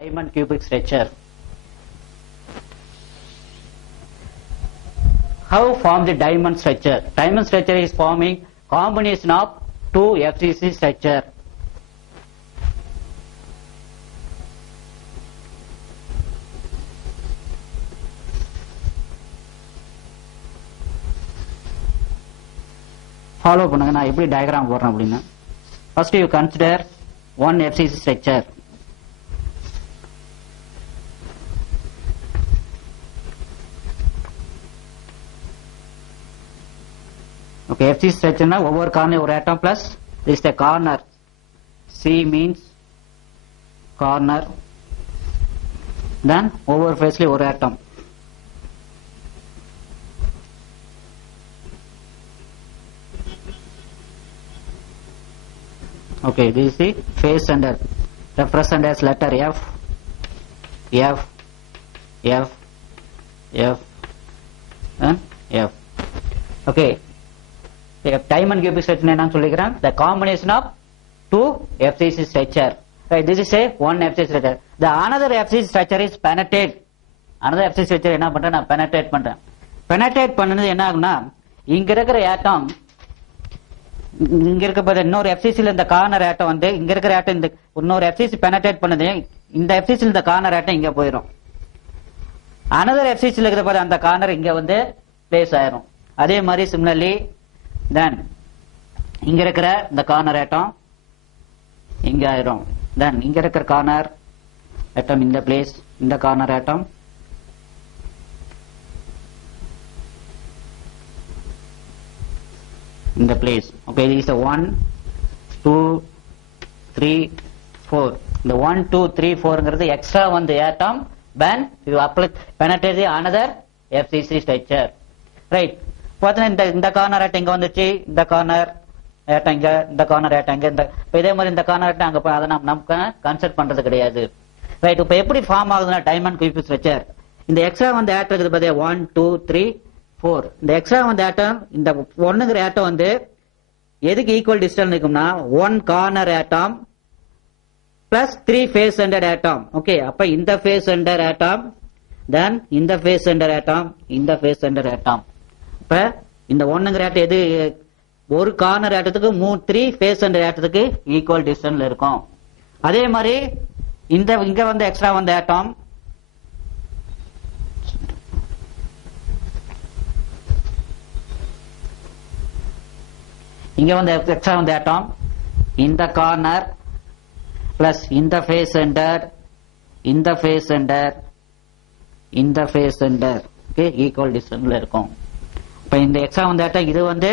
Diamond cubic structure. How form the diamond structure? Diamond structure is forming combination of two FCC structure. Follow பண்ணுங்க நான் எப்படி diagram போடுறேன் அப்படினா first you consider one FCC structure. Okay, FCC structure na over corner ஒரு atom plus this is the corner. C means corner, then over face ல ஒரு atom. Okay, this is the face center represent as letter F, F, F, F, and F. Okay, diamond cubic structure என்ன சொல்லிக்கிறேன்? The combination of two FCC structure. Right, this is a one FCC structure. The another FCC structure is penetrate. Another FCC structure என்ன பண்றேன்? நான் penetrate பண்றேன். Penetrate பண்ணது என்ன ஆகும்னா இங்க இருக்கிற ஆட்டம் இங்க இருக்க இன்னொரு எஃப்சிசில இந்த கார்னர் ஆட்டம் வந்து இங்க இருக்கிற ஆட்டம் இந்த இன்னொரு எஃப்சிசி பெனட்ரேட் பண்ணது இந்த எஃப்சிசில இந்த கார்னர் ஆட்டம் இங்க போயிடும். அனதர் எஃப்சிசில இருக்கிற பாரு அந்த கார்னர் இங்க வந்து பிளேஸ் ஆயிரும். அதே மாதிரி சிமிலர்லி தென் இங்க இருக்கிற இந்த கார்னர் ஆட்டம் இங்க ஆயிரும். தென் இங்க இருக்கிற கார்னர் ஆட்டம் இந்த பிளேஸ், இந்த கார்னர் ஆட்டம் in the place. Okay, this is the 1, 2, 3, 4. The 1, 2, 3, 4 ங்கிறது extra one the atom when you apply penetrate the another FCC structure. Right. பார்த்தா இந்த கார்னர் ஆட்டம் இங்க வந்துச்சு, இந்த கார்னர் ஆட்டம் இங்க, இந்த கார்னர் ஆட்டம் இங்க, இந்த இதே மாதிரி இந்த கார்னர் ஆட்டம் அங்க போய் அதை நமக்கு கன்சிடர் பண்றது கிடையாது. ரைட். இப்ப எப்படி ஃபார்ம் ஆகுதுன்னா டைமண்ட் கியூபிக் ஸ்ட்ரக்சர் இந்த எக்ஸ்ட்ரா வந்து ஆட்டம் இருக்குது பார்த்தா 1, 2, 3, 4. இந்த எக்ஸ்ட்ரா வந்து ஆட்டம் இந்த ஒன்னுங்கிற ஆட்டம் வந்து எதுக்கு ஈக்குவல் டிஸ்டன்ஸ் இருக்கும்னா 1 கார்னர் ஆட்டம் பிளஸ் 3 ஃபேஸ் சென்டர் ஆட்டம். ஓகே, அப்ப இந்த ஃபேஸ் சென்டர் ஆட்டம் தென் இந்த ஃபேஸ் சென்டர் ஆட்டம் இந்த ஃபேஸ் சென்டர் ஆட்டம். இப்ப இந்த ஒன்னுங்கிற ஆட்டம் எது ஒரு கார்னர் ஆட்டத்துக்கு 3 ஃபேஸ் சென்டர் ஆட்டத்துக்கு ஈக்குவல் டிஸ்டன்ஸ்ல இருக்கும். அதே மாதிரி இங்க வந்து எக்ஸ்ட்ரா வந்து ஆட்டம் இங்க வந்து எக்ஸ்ட்ரா வந்து ஆட்டம் இந்த கார்னர் பிளஸ் இந்த ஃபேஸ் சென்டர் இந்த ஃபேஸ் சென்டர் இந்த ஃபேஸ் சென்டர் ஈக்குவல் டிஸ்டன்ஸ்ல இருக்கும். இப்ப இந்த எக்ஸ்ட்ரா வந்து ஆட்டம் இது வந்து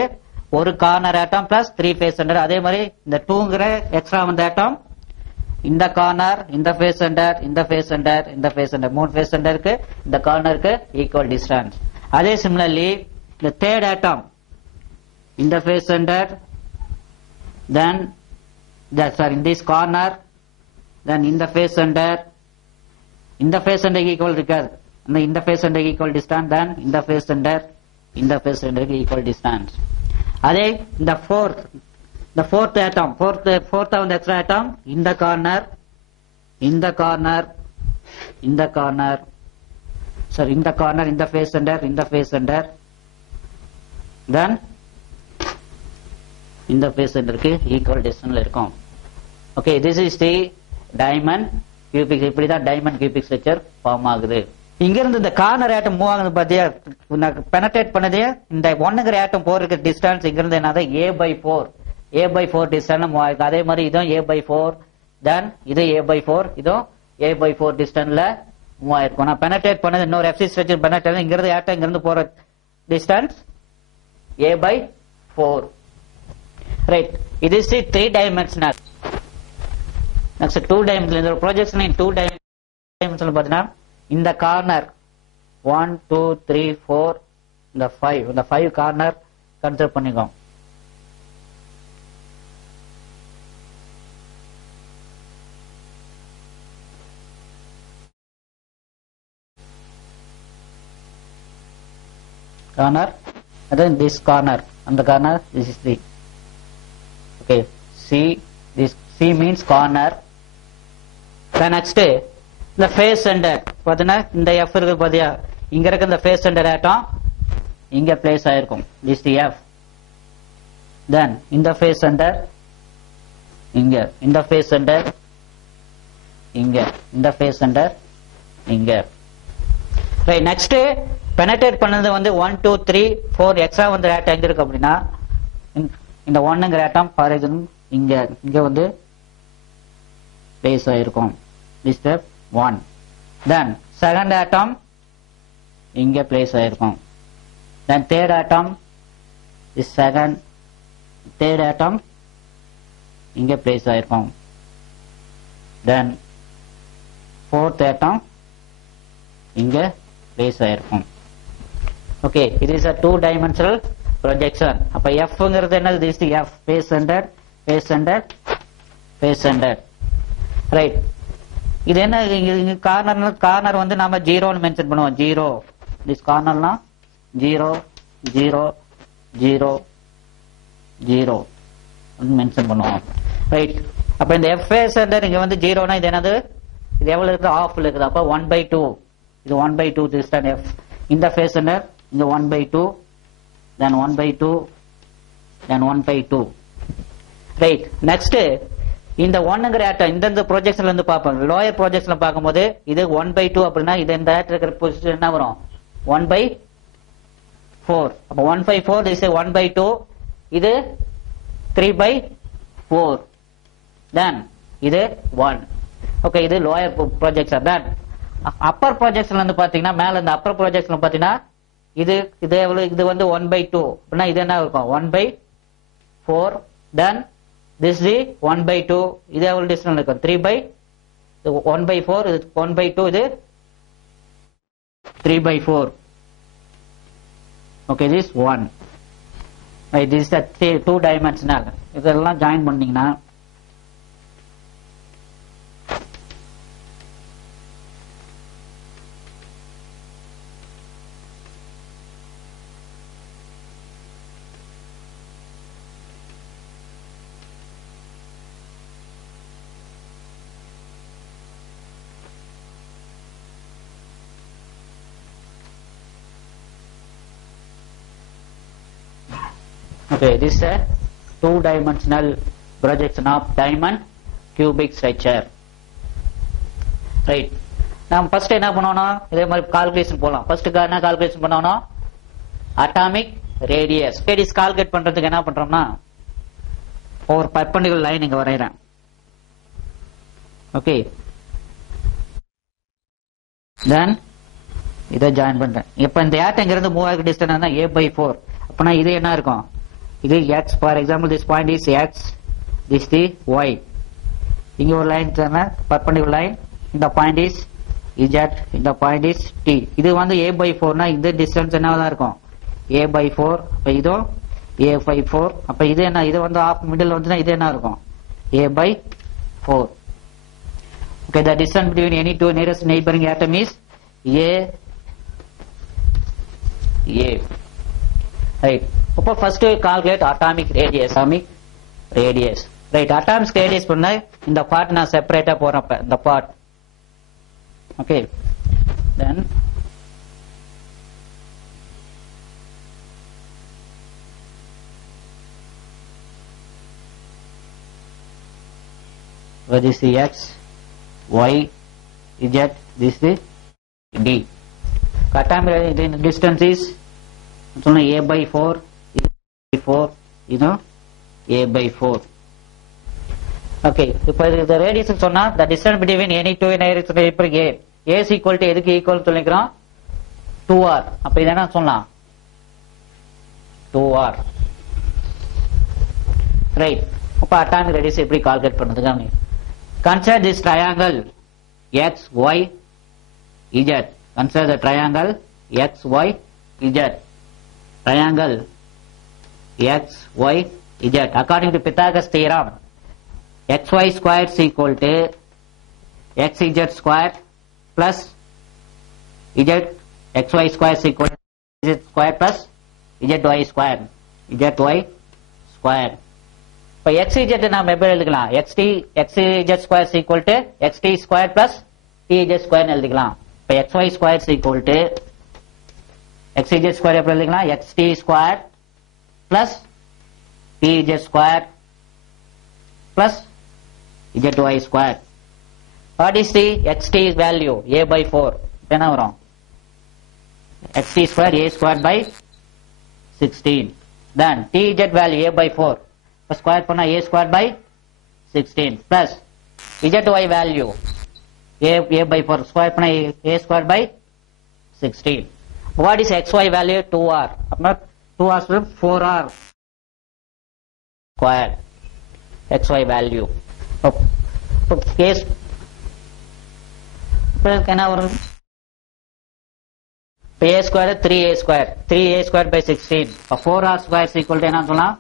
ஒரு கார்னர் ஆட்டம் பிளஸ் 3 ஃபேஸ் சென்டர். அதே மாதிரி இந்த 2ங்கிற எக்ஸ்ட்ரா வந்து ஆட்டம் இந்த கார்னர் இந்த ஃபேஸ் சென்டர் இந்த ஃபேஸ் சென்டர் இந்த ஃபேஸ் சென்டர் 3 ஃபேஸ் சென்டருக்கு இந்த கார்னருக்கு ஈக்குவல் டிஸ்டன்ஸ். அதே சிமிலர்லி இந்த தேர்ட் ஆட்டம் in the face center then in this corner then in the face center equal இருக்காது in the face center equal distance then in the face center equal distance. அதே இந்த fourth atom fourth வந்து extra atom in the corner in the face center then இந்த face சென்டருக்கு equal டிஸ்டன்ஸ்ல இருக்கும். Okay, this is the diamond cubic. இப்படிதான் diamond cubic structure form ஆகுது. இங்க இருந்து இந்த கார்னர் ஆட்டம் மூவ் ஆகுது பாத்தியா, பெனட்ரேட் பண்ணதே இந்த ஒன்னுங்கிற ஆட்டம் போறதுக்கு டிஸ்டன்ஸ் இங்க இருந்து என்னது A/4 டிஸ்டன்ஸ் மூவ் ஆகுது. அதே மாதிரி இதுவும் A/4 தென் இது A/4 இதுவும் A/4 டிஸ்டன்ஸ்ல மூவ் ஆயிருக்கும். நான் பெனட்ரேட் பண்ணது இன்னொரு எஃப்சி ஸ்ட்ரக்சர் பெனட்ரேட் இங்க இருந்து ஆட்டம் இங்க இருந்து போற distance A/4. Right, it is 3 dimensional. Next 2 dimensional projection in 2 dimensional பாத்தீங்கன்னா இந்த கார்னர் 1, 2, 3, 4 இந்த 5 கார்னர் கன்சிடர் பண்ணிக்கோம். Corner then this corner and the corner this is 3. Okay, C means corner. Then next இந்த ஃபேஸ் சென்டர் பாத்தீங்கன்னா இந்த F இருக்கு பாத்தியா, இங்க இருக்க இந்த ஃபேஸ் சென்டர் ஆட்டம் இங்க பிளேஸ் ஆயிருக்கும். This the F. தென் இந்த ஃபேஸ் சென்டர் இங்க, இந்த ஃபேஸ் சென்டர் இங்க, இந்த ஃபேஸ் சென்டர் இங்க. ரைட். நெக்ஸ்ட் பெனட்ரேட் பண்ணது வந்து 1 2 3 4 எக்ஸ்ட்ரா வந்து ஆட்டம் எங்க இருக்கு அப்படின்னா இந்த 1ங்கிற ஆட்டம் ஃபார் எக்ஸாம்பிள் இங்க, இங்க வந்து பிளேஸ் ஆயிருக்கும். This step 1. Then second atom இங்க பிளேஸ் ஆயிருக்கும். Then third atom is second, third atom இங்க பிளேஸ் ஆயிருக்கும். தென் ஃபோர்த் ஆட்டம் இங்க பிளேஸ் ஆயிருக்கும். ஓகே, இது இஸ் a 2 dimensional projection. அப்ப Fங்கிறது என்னது? this is F, face centered, face centered, face centered. Right. இது என்ன, இங்க கார்னர் வந்து நாம 0ன்னு மென்ஷன் பண்ணுவோம். 0 திஸ் கார்னர்னா 0 0 0 0 மென்ஷன் பண்ணுவோம். ரைட். அப்ப இந்த F face centered இங்க வந்து 0னா இது என்னது? இது எவ்வளவு இருக்கு? ஆஃப்ல இருக்குது. அப்ப 1/2. இது 1/2 this time F. இந்த face centered இங்க 1/2, then 1/2, then 1/2. ரைட். நெக்ஸ்ட் இந்த 1ங்கிற ஆட்டம் இந்த ப்ரொஜெக்ஷன்ல இருந்து பார்ப்போம். லோயர் ப்ரொஜெக்ஷன்ல பார்க்கும்போது இது 1/2 அப்படின்னா இது இந்த ஆட்டம் இருக்கிற பொசிஷன் என்ன வரும்? 1/4. அப்ப 1/4 this is 1/2, இது 3/4. then இது 1. ஓகே, இது லோயர் ப்ரொஜெக்ஷன். then அப்பர் ப்ரொஜெக்ஷன்ல இருந்து பாத்தீங்கன்னா மேல இந்த அப்பர் ப்ரொஜெக்ஷன்ல பாத்தீங்கன்னா இது எவ்வளவு? இது வந்து 1/2 அப்படின்னா இது என்ன இருக்கும்? 1/4. then this is 1/2. இது எவ்வளவு டிஸ்டன்ஸ் இருக்கும்? 1/4. இது 1/2, இது 3/4. Okay, this 1. this is the 2 dimensional. இதெல்லாம் ஜாயின் பண்ணீங்கன்னா okay, this is a 2-dimensional projection of diamond cubic structure. Right. நாம் ஃபர்ஸ்ட் என்ன பண்ணணும்? இதே மாதிரி கால்குலேஷன் போலாம். ஃபர்ஸ்ட் என்ன கால்குலேஷன் பண்ணணும்? Atomic radius. ரேடியஸ் கால்குலேட் பண்றதுக்கு என்ன பண்றோம்னா ஒரு பர்பெண்டிகுலர் லைன் இங்க வரையறேன். ஓகே, தென் இதை ஜாயின் பண்றேன். இப்ப இந்த ஆட்டம் இங்க இருந்து மூவ் ஆகிற டிஸ்டன்ஸ் a/4. அப்பனா இது என்ன இருக்கும்? இது x. For example this point is x, this the y. இங்க ஒரு லைன் பர்பெண்டிகுலர் லைன். இந்த பாயிண்ட் இஸ் z, இந்த பாயிண்ட் இஸ் t. இது வந்து a/4னா இந்த டிஸ்டன்ஸ் என்னவா இருக்கும்? a/4. அப்ப இதுவும் a/4. அப்ப இது என்ன? இது வந்து ஆஃப் மிடில் வந்துனா இது என்ன இருக்கும்? a/4. Okay, the distance between any two nearest neighboring atom is a. Right. அப்போ first calculate atomic radius. Right. Atomic radius பண்ண இந்த பார்ட் நான் செப்பரேட்டா போறப்ப இந்த part. Okay, then this is x, y, z, this is d. atomic distance is a/4, இது a/4. Okay, இப்போ இந்த radius சொன்னா the distance between any two nearest neighbor a is equal to எதுக்கு ஈக்குவல் சொல்லிக்கிறோம்? 2r. அப்ப இது என்ன சொல்லலாம்? 2r. ரைட். அப்ப அட்டாமிக் ரேடியஸ் எப்படி கால்குலேட் பண்றதுக்கு consider this triangle x y z. consider the triangle x y z. triangle x y z. according to Pythagoras theorem, xy square is equal to xz square plus z. xy square is equal to z square plus zy square. zy square. இப்போ xz நாம எப்படி எழுதலாம்? xz square is equal to xt square plus tz square எழுதிக்கலாம். இப்ப xy square equal to xz square எப்படி எழுதிக்கலாம்? xt square plus tz square plus zy square. What is the xt value? a by 4. என்ன வரும்? xt square a square by 16. Then tz value a by 4. Square பண்ணா a square by 16 plus zy value a by 4 square பண்ணா a square by 16. What is xy value? 2r. அப்பனா 2r 4r square xy value. Case என்ன வரும்? a square 3a square 3a square by 16. 4r square is equal to என்ன சொல்லலாம்?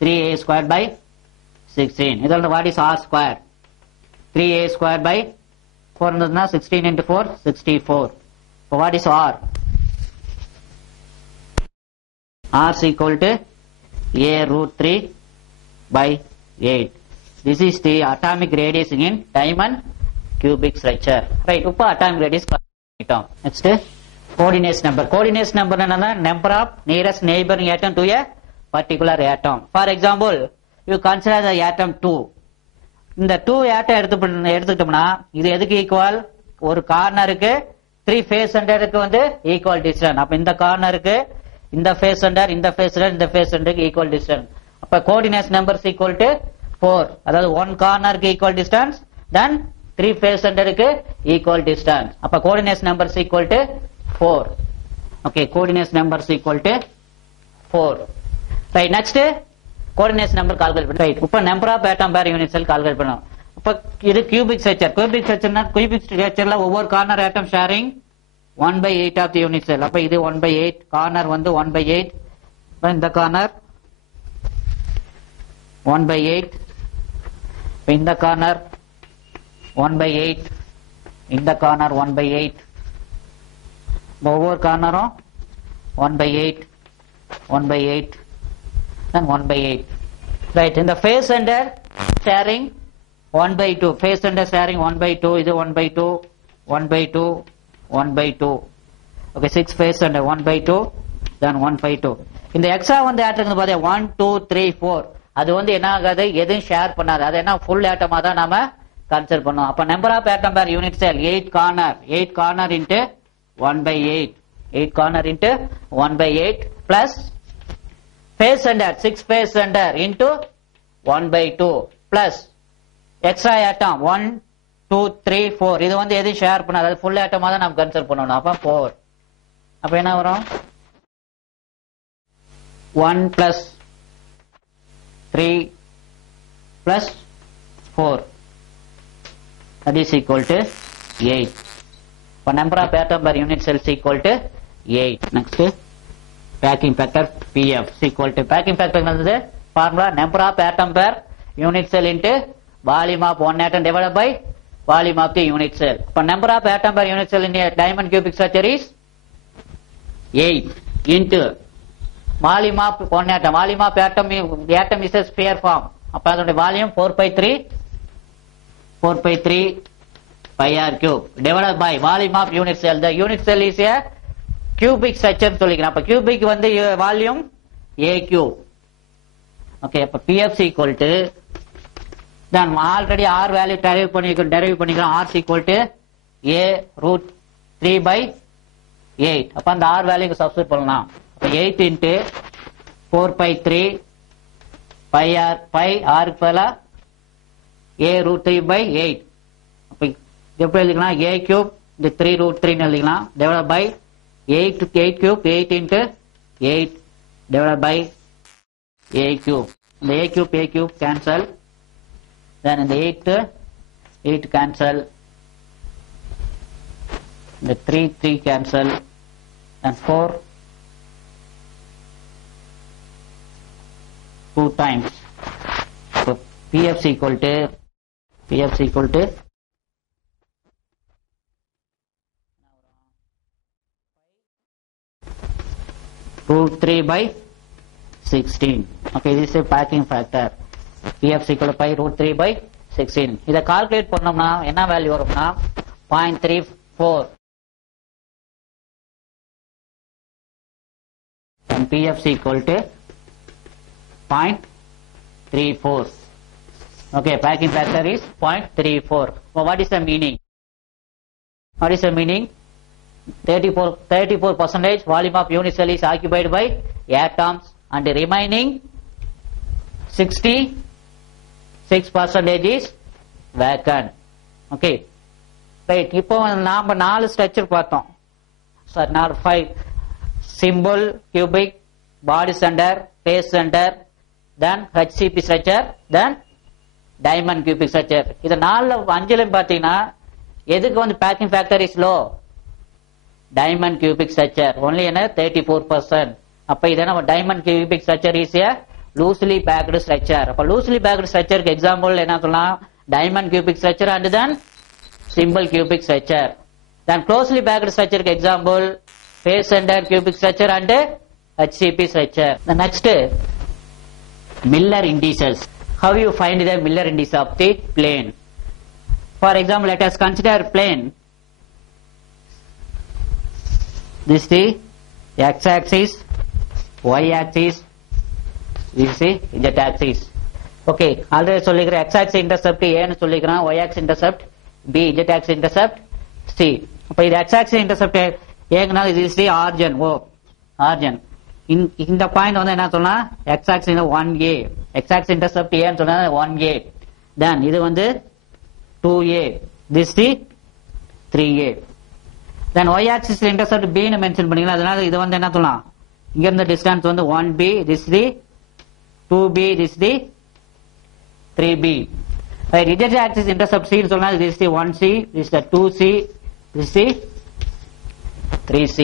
3a square by 16. இதோட what is r square? 3a square by 4 இருந்ததுன்னா 16 into 4 64. So what is r? r is equal to a root 3 by 8. This is the atomic radius in diamond cubic structure. Right, இப்போ atomic radius பண்ணிட்டோம். Next coordinates number. Coordinates number என்னன்னா number of nearest neighboring atom to a particular atom. For example, you consider the atom 2. இந்த 2 atom எடுத்துக்கிட்டோம்னா இது எதுக்கு equal? ஒரு கார்னருக்கு 3 face சென்டருக்கு வந்து ஈக்குவல் டிஸ்டன்ஸ். அப்ப இந்த கார்னருக்கு இந்த ஃபேஸ் சென்டர், இந்த ஃபேஸ் சென்டர், இந்த ஃபேஸ் சென்டருக்கு ஈக்குவல் டிஸ்டன்ஸ். அப்ப கோஆர்டினேட்ஸ் நம்பர்ஸ் ஈக்குவல் டு 4. அதாவது 1 கார்னருக்கு ஈக்குவல் டிஸ்டன்ஸ், தென் 3 ஃபேஸ் சென்டருக்கு ஈக்குவல் டிஸ்டன்ஸ். அப்ப coordinates numbers equal to 4. Okay, coordinates numbers equal to 4. Right, next coordinates number calculate பண்ணு. ரைட், இப்போ number of ஆட்டம் பேர் unit cell calculate பண்ணணும். இப்போ இது கியூபிக் ஸ்ட்ரக்சர். கியூபிக் ஸ்ட்ரக்சர்னா கியூபிக் ஸ்ட்ரக்சர்ல ஒவ்வொரு corner atom sharing 1/8 of the unit cell. அப்ப இது 1/8, corner வந்து 1/8. இந்த கார்னர் 1/8, இந்த கார்னர் 1/8, இந்த கார்னர் 1/8. ஒவ்வொரு கார்னரும் 1/8, 1/8, then 1/8. Right, in the face center sharing 1/2. Face center sharing 1/2. இது 1/2, 1/2, 1/2. Okay, 6 face center 1/2, then 1/2. இந்த எக்ஸ்ட்ரா வந்து ஆட்டம் பாத்தீங்க 1 2 3 4. அது வந்து என்ன ஆகாது, எதுவும் ஷேர் பண்ணாது. அது என்ன ஃபுல் ஆட்டமா தான் நாம கன்சிடர் பண்ணுவோம். அப்ப நம்பர் ஆஃப் ஆட்டம் பேர் unit cell 8 corner into 1/8. 8 corner into 1/8 plus face center 6 face center into 1/2 plus extra atom 1 2 3 4. இது வந்து எது ஷேர் பண்ணாது, அது ஃபுல் ஆட்டமா தான் நம்ம கன்சிடர் பண்ணணும். அப்ப 4. அப்ப என்ன வரும்? 1 plus 3 plus 4, that is equal to 8. For number of atom per unit cell is equal to 8. Next, packing factor PF is equal to packing factor is formula number of atom per unit cell into volume of one atom divided by volume of the unit cell. For number of atom per unit cell in a diamond cubic structure is 8 into volume of one atom. Volume of atom, the atom is a sphere form. அப்ப அதோட volume 4/3 pi r cube divided by volume of unit cell. The unit cell is a cubic structure சொல்லிக்கிறேன். அப்ப cubic வந்து volume a cube. Okay, அப்ப pf is equal to, then already r value derive பண்ணிக்கிறோம். r is equal to a root 3/8. அப்ப அந்த r value substitute பண்ணலாம். அப்ப 8 into 4/3 pi r க்கு பதிலா a root 3/8. அப்ப எப்படி எழுதிக்கலாம்? a cube இந்த 3 root 3 எழுதிக்கலாம் divided by 8 cube 8 into 8 divided by a cube. இந்த a cube cancel, then இந்த 8 cancel, இந்த 3 cancel, and 4 2 times. So pf is equal to root 3/16. Okay, this is a packing factor. pf is equal to pi root 3/16. இதை calculate பண்ணோம்னா என்ன value வரும்னா 0.34 and PFC equal to 0.34. Okay, packing factor is 0.34. So what is the meaning? What is the meaning? 34% volume of unit cell is occupied by atoms and the remaining 66% is vacant. Okay, right. இப்போ நாம 4 structure பார்த்தோம். Sir 5 symbol, cubic, body center, face center, then HCP structure, then diamond cubic structure. இது 5ல பாத்தீங்கன்னா எதுக்கு வந்து packing factor is low? Diamond cubic structure only என்ன 34%. அப்ப இத நம்ம diamond cubic structure is a loosely packed structure. அப்ப loosely packed structure க்கு example என்ன சொல்லலாம்? Diamond cubic structure and then symbol cubic structure. Then closely packed structure க்கு example face center cubic structure and HCP structure. The next Miller indices. How you find the Miller indices of the plane? For example, let us consider plane. This is the x-axis, y-axis, this is the z-axis. Okay, already சொல்லிக்கிறேன் x-axis intercept A னு சொல்லிக்கிறேன், y-axis intercept B, z-axis intercept C. அப்ப இது x-axis intercept ஏங்கனா இது is the origin, origin. இந்த point வந்து என்ன சொல்லலாம்? x-axis 1A, x-axis intercept A னு சொன்னா 1A. Then இது வந்து 2A, this is 3A. Then y-axis intercept B னு மென்ஷன் பண்ணீங்களா, அதனால இது வந்து என்ன சொல்லலாம்? இங்க இருந்த டிஸ்டன்ஸ் வந்து 1B, this is 2B, this is 3B. Right, z-axis intercept C னு சொன்னா this is 1C, this is 2C, this is 3C.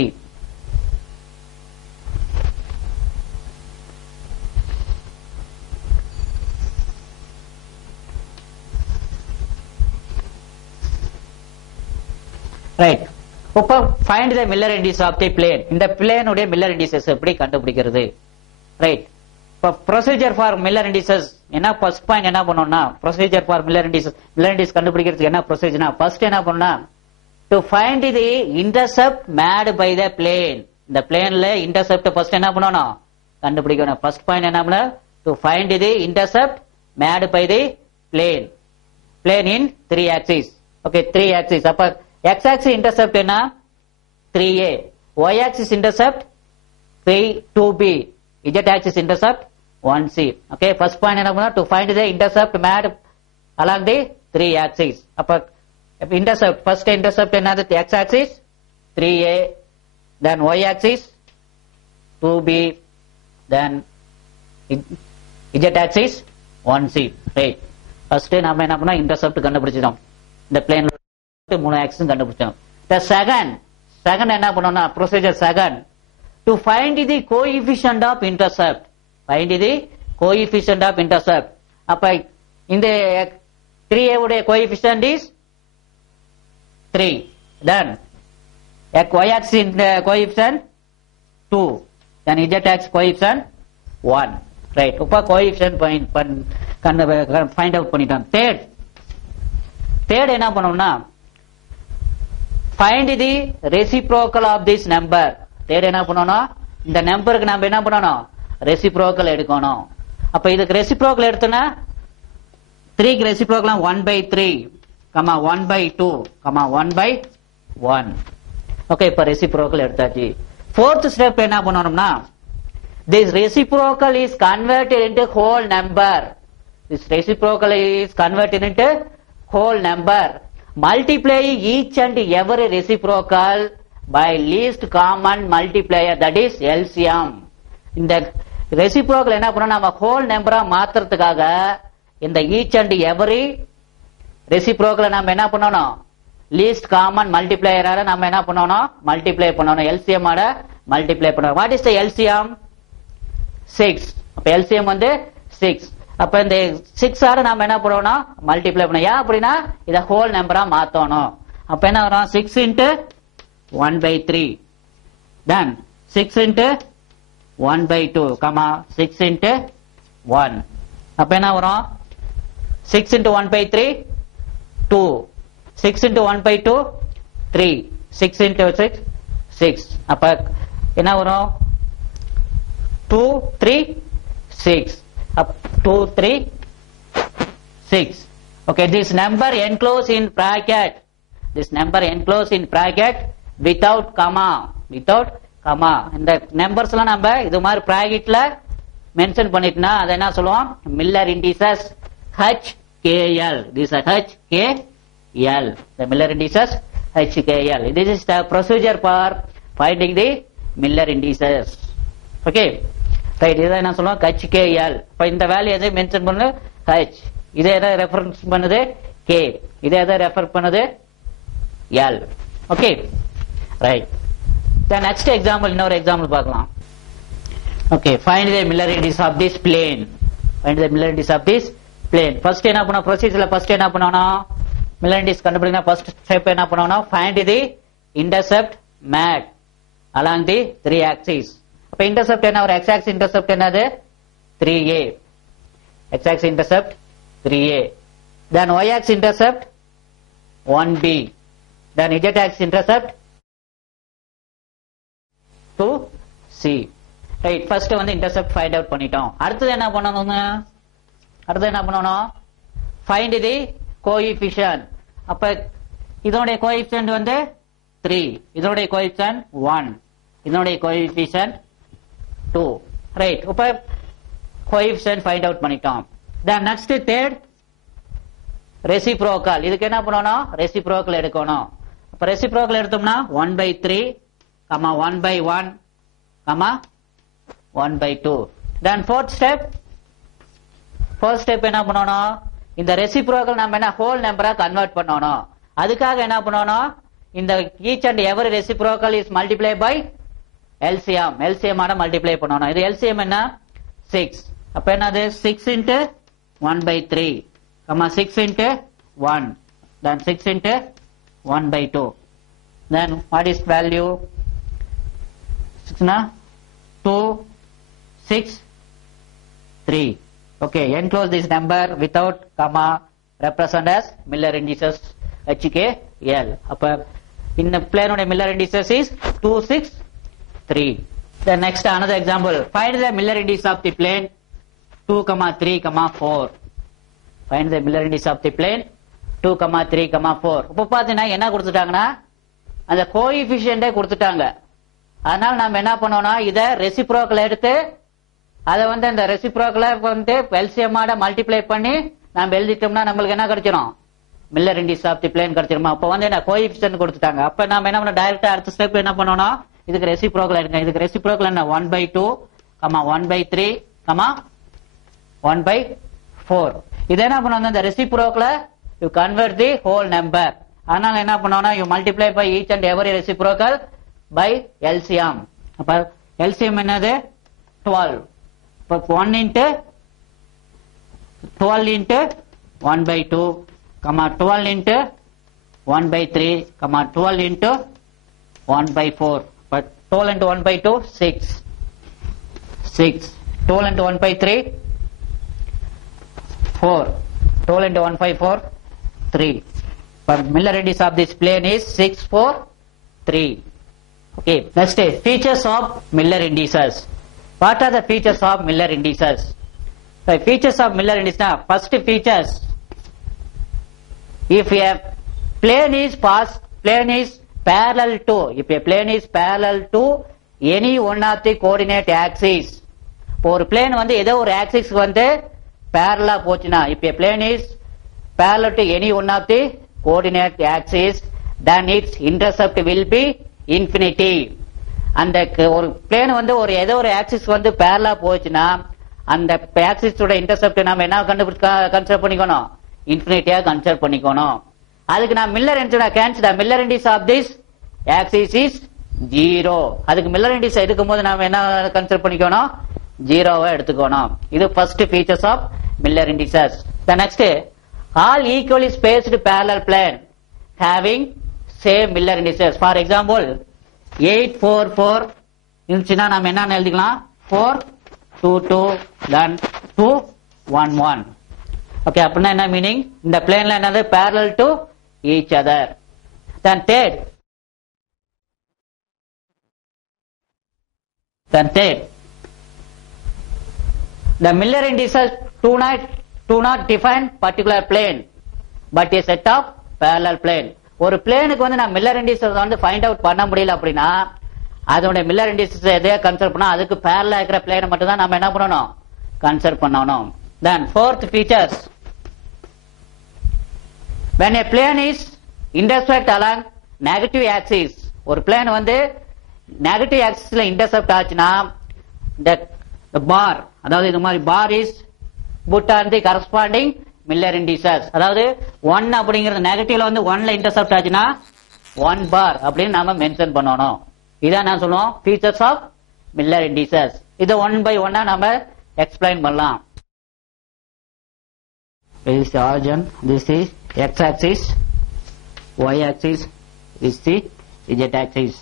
Right. இப்போ find the Miller indices of the plane. இந்த plane உடைய Miller indices எப்படி கண்டுபிடிக்கிறது? Right. இப்போ procedure for Miller indices என்ன first point என்ன பண்ணனும்னா procedure for Miller indices கண்டுபிடிக்கிறதுக்கு என்ன procedure? First என்ன பண்ணனும்னா to find the intercept made by the plane. இந்த planeல intercept first என்ன பண்ணனும்? கண்டுபிடிக்கணும். First point என்ன பண்ணனும்? To find the intercept made by the plane. Plane in 3 axes. Okay, 3 axes. அப்ப x-axis intercept என்ன? 3A. y-axis intercept 2B. z-axis intercept 1C. Okay, first point என்ன பண்ணனும்? To find the intercept made along the 3 axes. அப்ப intercept, first intercept என்னது? x-axis 3A, then y-axis 2B, then z-axis 1C. Right. First நாம என்ன பண்ணோம்? intercept கண்டுபிடிச்சிட்டோம். இந்த plane 3 axis கண்டுபிடிச்சோம். The second என்ன பண்ணோம்னா procedure second to find the coefficient of intercept. Find the coefficient of intercept. அப்ப இந்த 3A உடைய coefficient is 3. Then y-axis coefficient 2. Then z-axis coefficient 1. Right. இப்ப coefficient find out பண்ணிட்டோம். Third என்ன பண்ணோம்னா find the reciprocal of this number. Third என்ன பண்ணனும்? இந்த நம்பருக்கு நாம என்ன பண்ணனும்? reciprocal எடுக்கணும். அப்ப இதுக்கு reciprocal எடுத்தனா 3 க்கு reciprocal 1/3, 1/2, 1/1. ஓகே, இப்ப reciprocal எடுத்தாச்சு. Fourth step என்ன பண்ணனும்னா this reciprocal is converted into whole number. This reciprocal is converted into whole number. Multiply each and every reciprocal by least common multiplier, that is LCM. இந்த reciprocal என்ன பண்ணணும்? நம்ம whole number மாத்துறதுக்காக இந்த each and every reciprocal நாம என்ன பண்ணணும்? least common multiplier ஆல நாம என்ன பண்ணணும்? multiply பண்ணணும். LCM ஆல multiply பண்ணணும். What is the LCM? 6. அப்ப LCM வந்து 6. அப்ப இந்த 6 ஆல நாம என்ன பண்ணணும்? மல்டிப்ளை பண்ணணும். ஏன் அப்படின்னா இத ஹோல் நம்பரா மாத்தணும். அப்ப என்ன வரும்? 6 into 1/3, then 6 into 1/2, 6 into 1. அப்ப என்ன வரும்? 6 into 1/3 2, 6 into 1 by 2 3, 6 into 6 6. அப்ப என்ன வரும் 2 3 6 up 2 3 6. Okay, this number enclosed in bracket, this number enclosed in bracket without comma, without comma. இந்த நம்பர்ஸ்லாம் நம்ம இது மாதிரி பிராக்கெட்ல மென்ஷன் பண்ணிட்டோம்னா அதை என்ன சொல்லுவோம், Miller indices HKL. This is HKL, the Miller indices HKL. This is the procedure for finding the Miller indices. Okay, right, இதை என்ன சொல்லுவோம் HKL. இப்போ இந்த வேல்யூ எதை மென்ஷன் பண்ணு H, இதை எதை ரெஃபரன்ஸ் பண்ணுது K, இதை எதை ரெஃபர் பண்ணுது L. Okay right. The next example, இன்னொரு எக்ஸாம்பிள் பார்க்கலாம். Okay, find the Miller indices of this plane. Find the Miller indices of this plane. First என்ன பண்ணோம், ப்ரொசீஜர்ல ஃபர்ஸ்ட் என்ன பண்ணணும், Miller indices கண்டுபிடிக்கணும். ஃபர்ஸ்ட் ஸ்டெப் என்ன பண்ணணும், find the intercept MAD along the 3 axes. அப்ப இன்டர்செப்ட் என்ன, ஒரு x axis intercept என்னது 3a, x axis intercept 3a, then y axis intercept 1b, then z axis intercept 2c. Right, first வந்து intercept find out பண்ணிட்டோம். அடுத்தது என்ன பண்ணணும், find தி coefficient. அப்ப இதனுடைய கோஎஃபிஷியன்ட் வந்து 3, இதனுடைய கோஎஃபிஷியன்ட் 1, இதனுடைய கோஎஃபிஷியன்ட் 2. ரைட், இப்ப கோஎஃபிஷியன்ட் ஃபைண்ட் அவுட் பண்ணிட்டோம். Then next third reciprocal. இதுக்கு என்ன பண்ணணும், ரெசிப்ரோக்கல் எடுக்கணும். அப்ப ரெசிப்ரோக்கல் எடுத்தோம்னா 1/3, 1/1, 1/2. then fourth step என்ன பண்ணணும், இந்த ரெசிப்ரோக்கல் நம்ம என்ன ஹோல் நம்பரா கன்வெர்ட் பண்ணணும். அதுக்காக என்ன பண்ணணும், இந்த each and every reciprocal is multiply by LCM, LCM ஆன மல்டிப்ளை பண்ணணும். இது எல்சிஎம் என்ன 6. அப்ப என்னது 6 into 1/3, 6 into 1, then 6 into 1/2. then what is value, 6 na 2 6 3. okay, enclose this number without comma, represent as Miller indices HKL. அப்ப இந்த plane உடைய Miller indices is 2 6 3. the next another example, find the Miller indices of the plane 2 3 4. find the Miller indices of the plane 2 3 4. இப்ப பாத்தீங்கன்னா என்ன கொடுத்துட்டாங்கன்னா அந்த கோஎஃபிஷியன்ட்டே கொடுத்துட்டாங்க. அதனால நம்ம என்ன பண்ணோம்னா இத ரெசிப்ரோக்கல் எடுத்து அதை வந்து அந்த ரெசிப்ரோக்கலை வந்து எல்சிஎம் ஆட மல்டிப்ளை பண்ணி நம்ம எழுதிட்டோம்னா நம்மளுக்கு என்ன கிடைச்சிரும், Miller indices of the plane கிடைச்சிருமா. அப்ப வந்து என்ன கோஎஃபிஷியன்ட் கொடுத்துட்டாங்க. அப்ப நம்ம என்ன பண்ணோம், டைரக்டா அடுத்த ஸ்டெப் என்ன பண்ணணும், இதுக்கு ரெசிப்ரோக்கல் எடுங்க. இதுக்கு ரெசிப்ரோக்கல் என்ன 1/2, 1/3, 1/4. இது என்ன பண்ணணும், இந்த ரெசிப்ரோக்கலை you convert the whole number. அதனால என்ன பண்ணோம்னா you multiply by each and every reciprocal by LCM. அப்ப LCM என்னது 12. அப்ப 1 into 12 into 1/2, 12 into 1/3, 12 into 1/4. but 12 into 1/2 6, 12 into 1/3 4, 12 into 1/4 3. but Miller indices of this plane is 6 4 3. okay, next is features of Miller indices. What are the features of Miller indices? The features of Miller indices, first features, if a plane is parallel to, if a plane is parallel to any one of the coordinate axes. ஒரு plane வந்து ஏதோ ஒரு axis வந்து parallel போச்சுனா, if a plane is parallel to any one of the coordinate axes, then its intercept will be infinity. அந்த ஒரு plane வந்து ஒரு ஏதோ ஒரு ஆக்சிஸ் வந்து பேரலா போச்சுன்னா அந்த ஆக்சிஸோட இன்டர்செப்ட் நாம என்ன கன்சிடர் பண்ணிக்கணும், இன்ஃபினிட்டியா கன்சிடர் பண்ணிக்கணும். அதுக்கு நான் Miller cancel Miller indices of this axis is 0. அதுக்கு மில்லர் இண்டிஸ் எடுக்கும் போது நாம என்ன கன்சிடர் பண்ணிக்கணும், 0 எடுத்துக்கணும். இது first features of Miller indices. The next, all equally spaced parallel plane having same Miller indices. For example 8 4 4 இருந்துச்சுன்னா நம்ம என்ன எழுதிக்கலாம், 4 2 2 then 2 1 1. ஓகே, அப்படின்னா என்ன மீனிங், இந்த பிளேன்ல என்னது parallel to each other. Then third, the Miller indices do not define particular plane, but a set of parallel plane. ஒரு பிளேனுக்கு வந்து நான் மில்லர் இண்டிசஸ் வந்து ஃபைண்ட் அவுட் பண்ண முடியல அப்படின்னா அதோட மில்லர் இண்டிசஸ் எதையா கன்சிடர் பண்ணா அதுக்கு பேரலா இருக்கிற பிளேனை மட்டும் தான் நம்ம என்ன பண்ணணும், கன்சிடர் பண்ணணும். Then fourth features, when a plane is intersect along negative axis, ஒரு பிளேன் வந்து நெகட்டிவ் ஆக்சிஸ்ல இன்டர்செப்ட் ஆச்சுன்னா the bar, அதாவது இந்த மாதிரி bar is put on the corresponding Miller indices. அதாவது 1 அப்படிங்கிறது நெகட்டிவ்ல வந்து 1ல இன்டர்செப்ட் ஆச்சுன்னா 1 bar அப்படின்னு நாம மென்ஷன் பண்ணணும். இதான் நான் சொல்லுவோம் features of Miller indices. இது 1 by 1 நாம எக்ஸ்பிளைன் பண்ணலாம். This is the origin, this is x axis, y axis, this is the z axis.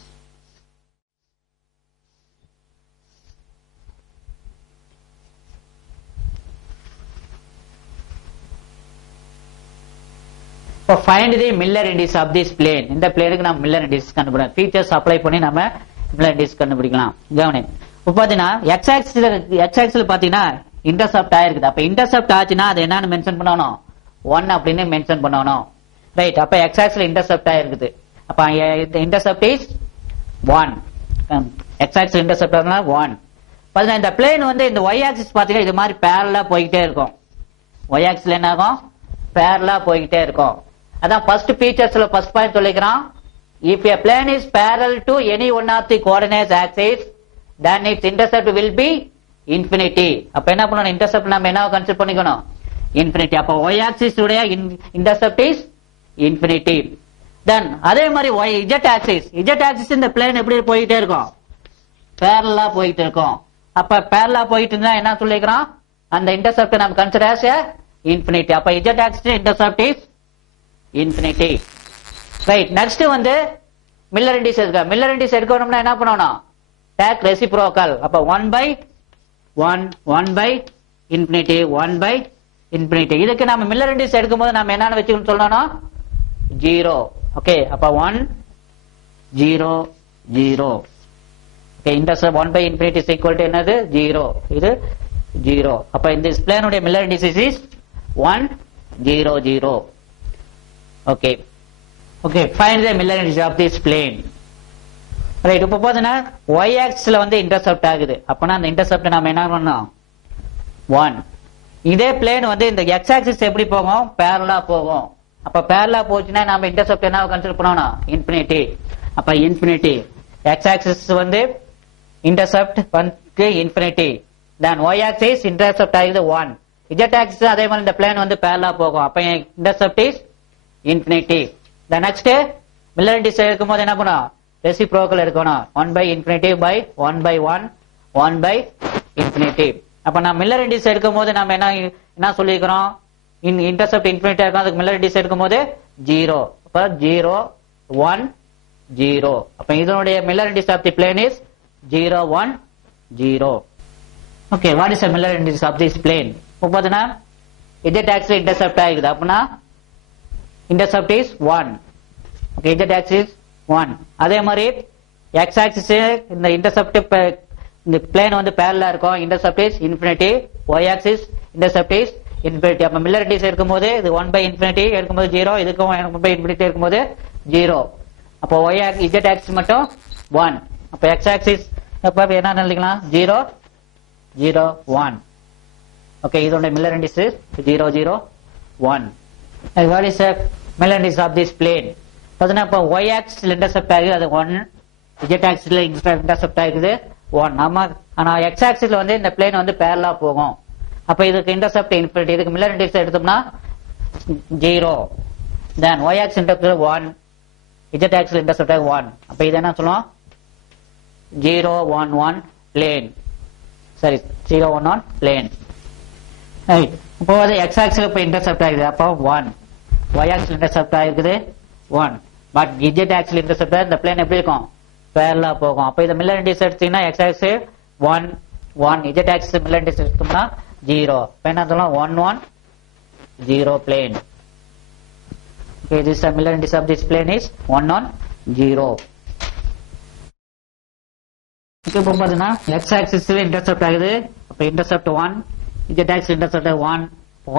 So find the Miller indices of this plane. இந்த பிளேனுக்கு நம்ம மில்லர் இண்டிசஸ் கண்டுபிடிக்கலாம். Features apply பண்ணி நம்ம Miller indices கண்டுபிடிக்கலாம். கவனி. இப்போ பாத்தீங்கன்னா x axis பாத்தீங்கன்னா இன்டர்செப்ட் ஆயிருக்குது. அப்ப இன்டர்செப்ட் ஆச்சுன்னா அது என்னன்னு மென்ஷன் பண்ணணும், 1 அப்படின்னு மென்ஷன் பண்ணணும். ரைட். அப்ப x axis இன்டர்செப்ட் ஆயிருக்குது. அப்ப intercept is 1. x axis intercept ஆனா 1. பாத்தீங்கன்னா இந்த பிளேன் வந்து இந்த y axis பாத்தீங்கன்னா இது மாதிரி பேரலா போயிட்டே இருக்கும். y axis என்ன ஆகும், பேரலா போயிட்டே இருக்கும். அதான் ஃபர்ஸ்ட் ஃபீச்சர்ஸ்ல ஃபர்ஸ்ட் பாயிண்ட் சொல்லிக்கிறான். if a plane is parallel to any one of the coordinate axes then its intercept will be infinity. அப்ப என்ன பண்ணணும், இன்டர்செப்ட் நம்ம என்ன கன்சிடர் பண்ணிக்கணும், இன்ஃபினிட்டி. அப்ப y axis உடைய இன்டர்செப்ட் இஸ் இன்ஃபினிட்டி. தென் அதே மாதிரி z axis இந்த பிளேன் எப்படி போயிட்டே இருக்கும், பேரலா போயிட்டு இருக்கும். அப்ப பேரலா போயிட்டு இருந்தா என்ன சொல்லிக்கிறான், அந்த இன்டர்செப்ட் நம்ம கன்சிடர் as இன்ஃபினிட்டி. அப்ப z axis intercept is infinity. Right. Next வந்து மில்லர் இண்டிசஸ். மில்லர் இண்டிசஸ் எடுக்கணும்னா என்ன பண்ணணும், டேக் ரெசிப்ரோக்கல். அப்ப 1 by infinity, 1 by infinity. இதுக்கு நம்ம மில்லர் இண்டிசஸ் எடுக்கும்போது நம்ம என்னன்னு வச்சுக்கணும் சொல்லணும், 0. ஓகே. அப்ப 1 0 0. Okay. Intercept 1 by infinity is equal to என்னது, 0. இது 0. அப்ப இந்த பிளேன் உடைய Miller indices is 1 0 0. Okay. Okay. Find the Miller indices of this plane. Right. இப்ப பாத்தீங்கன்னா y ஆக்சிஸ்ல வந்து இன்டர்செப்ட் ஆகுது. அப்பனா அந்த இன்டர்செப்ட் நாம என்ன பண்ணணும், 1. இதே பிளேன் வந்து இந்த x ஆக்சிஸ் எப்படி போகும், பேரலா போகும். அப்ப பேரலா போச்சுன்னா நாம இன்டர்செப்ட் என்ன கன்சிடர் பண்ணணும், இன்ஃபினிட்டி. அப்ப இன்ஃபினிட்டி. x ஆக்சிஸ் வந்து இன்டர்செப்ட் வந்து இன்ஃபினிட்டி. தென் y ஆக்சிஸ் இன்டர்செப்ட் ஆகுது 1. z ஆக்சிஸ் அதே மாதிரி இந்த பிளேன் வந்து பேரலா போகும். அப்ப intercept is infinity. The next Miller indices எடுக்கும்போது என்ன பண்ணும், ரெசிப்ரோக்கல் எடுக்கணும். 1 by infinity by 1 by 1 by infinity. அப்ப நான் மில்லர் இண்டிசஸ் எடுக்கும்போது நம்ம என்ன சொல்லிக்கிறோம், இன்டர்செப்ட் இன்ஃபினிட்டி இருக்கும். அதுக்கு மில்லர் இண்டிசஸ் எடுக்கும்போது 0. அப்ப 0 1 0. அப்ப இதனுடைய Miller indices of the plane is 0 1 0. Okay. What is the Miller indices of this plane? இப்போ பாத்தீங்கன்னா z axis இன்டர்செப்ட் ஆகுது. அப்பனா intercept is 1. Okay. z axis 1. அதே மாதிரி x axis இந்த இன்டர்செப்ட் இந்த பிளேன் வந்து பேரலா இருக்கும். Intercept is infinity. y axis intercept is infinity. அப்ப மில்லர் இண்டிசஸ் எடுக்கும்போது இது 1 by infinity எடுக்கும்போது 0, இதுக்கும் 1 by infinity எடுக்கும்போது 0. அப்ப z axis மட்டும் 1. அப்ப x axis அப்ப என்ன எழுதிக்கலாம், 0 0 1. ஓகே. இதோட Miller indices 0 0 1. What is the Miller indices of this plane? பாத்தீங்கன்னா இப்ப y axis இன்டர்செப்ட் ஆகுது, அது 1. z axis இன்டர்செப்ட் ஆகுது 1. ஆனா x axis வந்து இந்த பிளேன் வந்து பேரலா போகும். அப்ப இதுக்கு இன்டர்செப்ட் இன்ஃபினிட்டி. இதுக்கு மில்லர் இண்டிசஸ் எடுத்தோம்னா 0. தென் y axis intercept 1, z axis intercept 1. அப்ப இது என்ன சொல்லுவோம், 0 1 1 பிளேன். சரி, 0 1 1 பிளேன். ரைட். இப்போ வந்து x axis இப்ப இன்டர்செப்ட் ஆகுது. அப்போ 1. y axis இன்டர்செப்ட் ஆகுது 1. பட் z axis இன்டர்செப்ட் இந்த பிளேன் எப்படி இருக்கும், பேரலா போகும். அப்ப இத மில்லர் இண்டிசஸ் எடுத்தீங்கன்னா x axis 1 1, z axis Miller indices எடுத்தோம்னா 0. இப்ப என்ன சொல்லலாம், 1 1 0 plane. Okay, this miller indices of this plane is 1 on 0. Okay, இப்போ பாத்தீங்கன்னா x axis இன்டர்செப்ட் ஆகுது. அப்ப intercept 1, z axis intercept 1,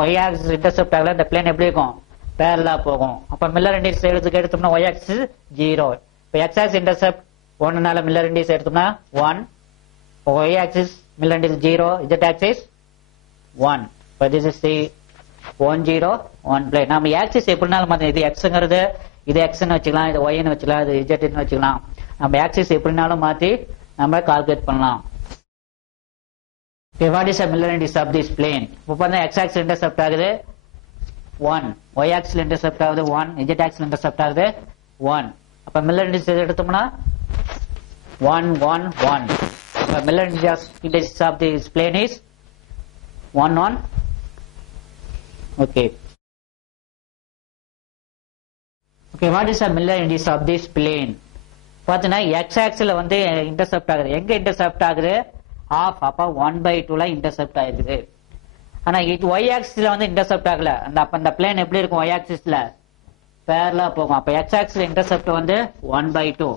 y axis intercept ஆகல இந்த பிளேன் எப்படி இருக்கும்? பேரலா போகும். அப்ப மில்லர் இண்டிஸ் எடுத்தோம்னா y axis 0. இப்ப x axis இன்டர்செப்ட் 1 னால மில்லர் இண்டிஸ் எடுத்தோம்னா 1, y axis Miller indices 0, z axis 1. இப்ப this is the 1 0 1 plane. நாம axis எப்படினாலும் மாத்தலாம். இது xங்கிறது இது x ன்னு வச்சுக்கலாம், இது y ன்னு வச்சுக்கலாம், இது z ன்னு வச்சுக்கலாம். நம்ம axis எப்படினாலும் மாத்தி நம்ம கால்குலேட் பண்ணலாம். Okay, what is the Miller indices of this plane? இப்போ பாருங்க x axis intercept ஆகுது 1, y axis intercept ஆகுது 1, z axis intercept ஆகுது 1. அப்ப Miller indices எடுத்தோம்னா 1 1 1. அப்ப Miller indices of this plane is 1 on. Okay. Okay, what is the Miller indices of this plane? பாத்தீங்கன்னா x axis வந்து இன்டர்செப்ட் ஆகுது. எங்க இன்டர்செப்ட் ஆகுது? half. அப்ப 1/2 ல இன்டர்செப்ட் ஆயிருக்குது. ஆனா இது y axis வந்து இன்டர்செப்ட் ஆகல. அப்ப அந்த பிளேன் எப்படி இருக்கும்? y axis ல பேரலா போகும். அப்ப x axis இன்டர்செப்ட் வந்து 1/2.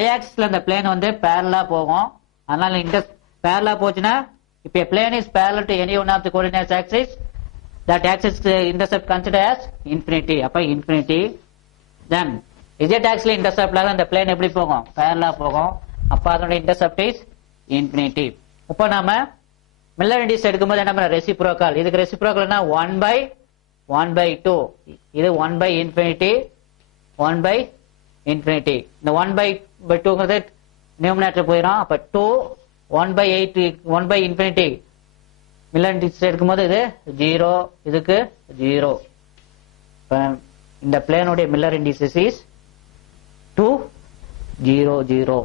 y axis ல அந்த பிளேன் வந்து பேரலா போகும். அதனால பேரலா போச்சுன்னா இப்ப plane is parallel to any one of the coordinate axis, that axis intercept considered as infinity. அப்ப infinity. Then z axis intercept ஆக அந்த பிளேன் எப்படி போகும்? பேரலா போகும். அப்ப அதோட இன்டர்செப்ட் இஸ் infinity. இப்போ நாம மில்லர் இண்டிஸ் எடுக்கும்போது என்ன பண்ண? ரெசிப்ரோக்கல். இதுக்கு ரெசிப்ரோக்கல்னா 1/2. இது 1/infinity 1/infinity. இந்த 1/2ங்கிறது நியூமரேட்டர் போயிடும். அப்ப 2 1/8 1/infinity. மில்லர் இண்டிஸ் எடுக்கும்போது இது 0, இதுக்கு 0. இந்த பிளேனுடைய Miller indices is 2 0 0.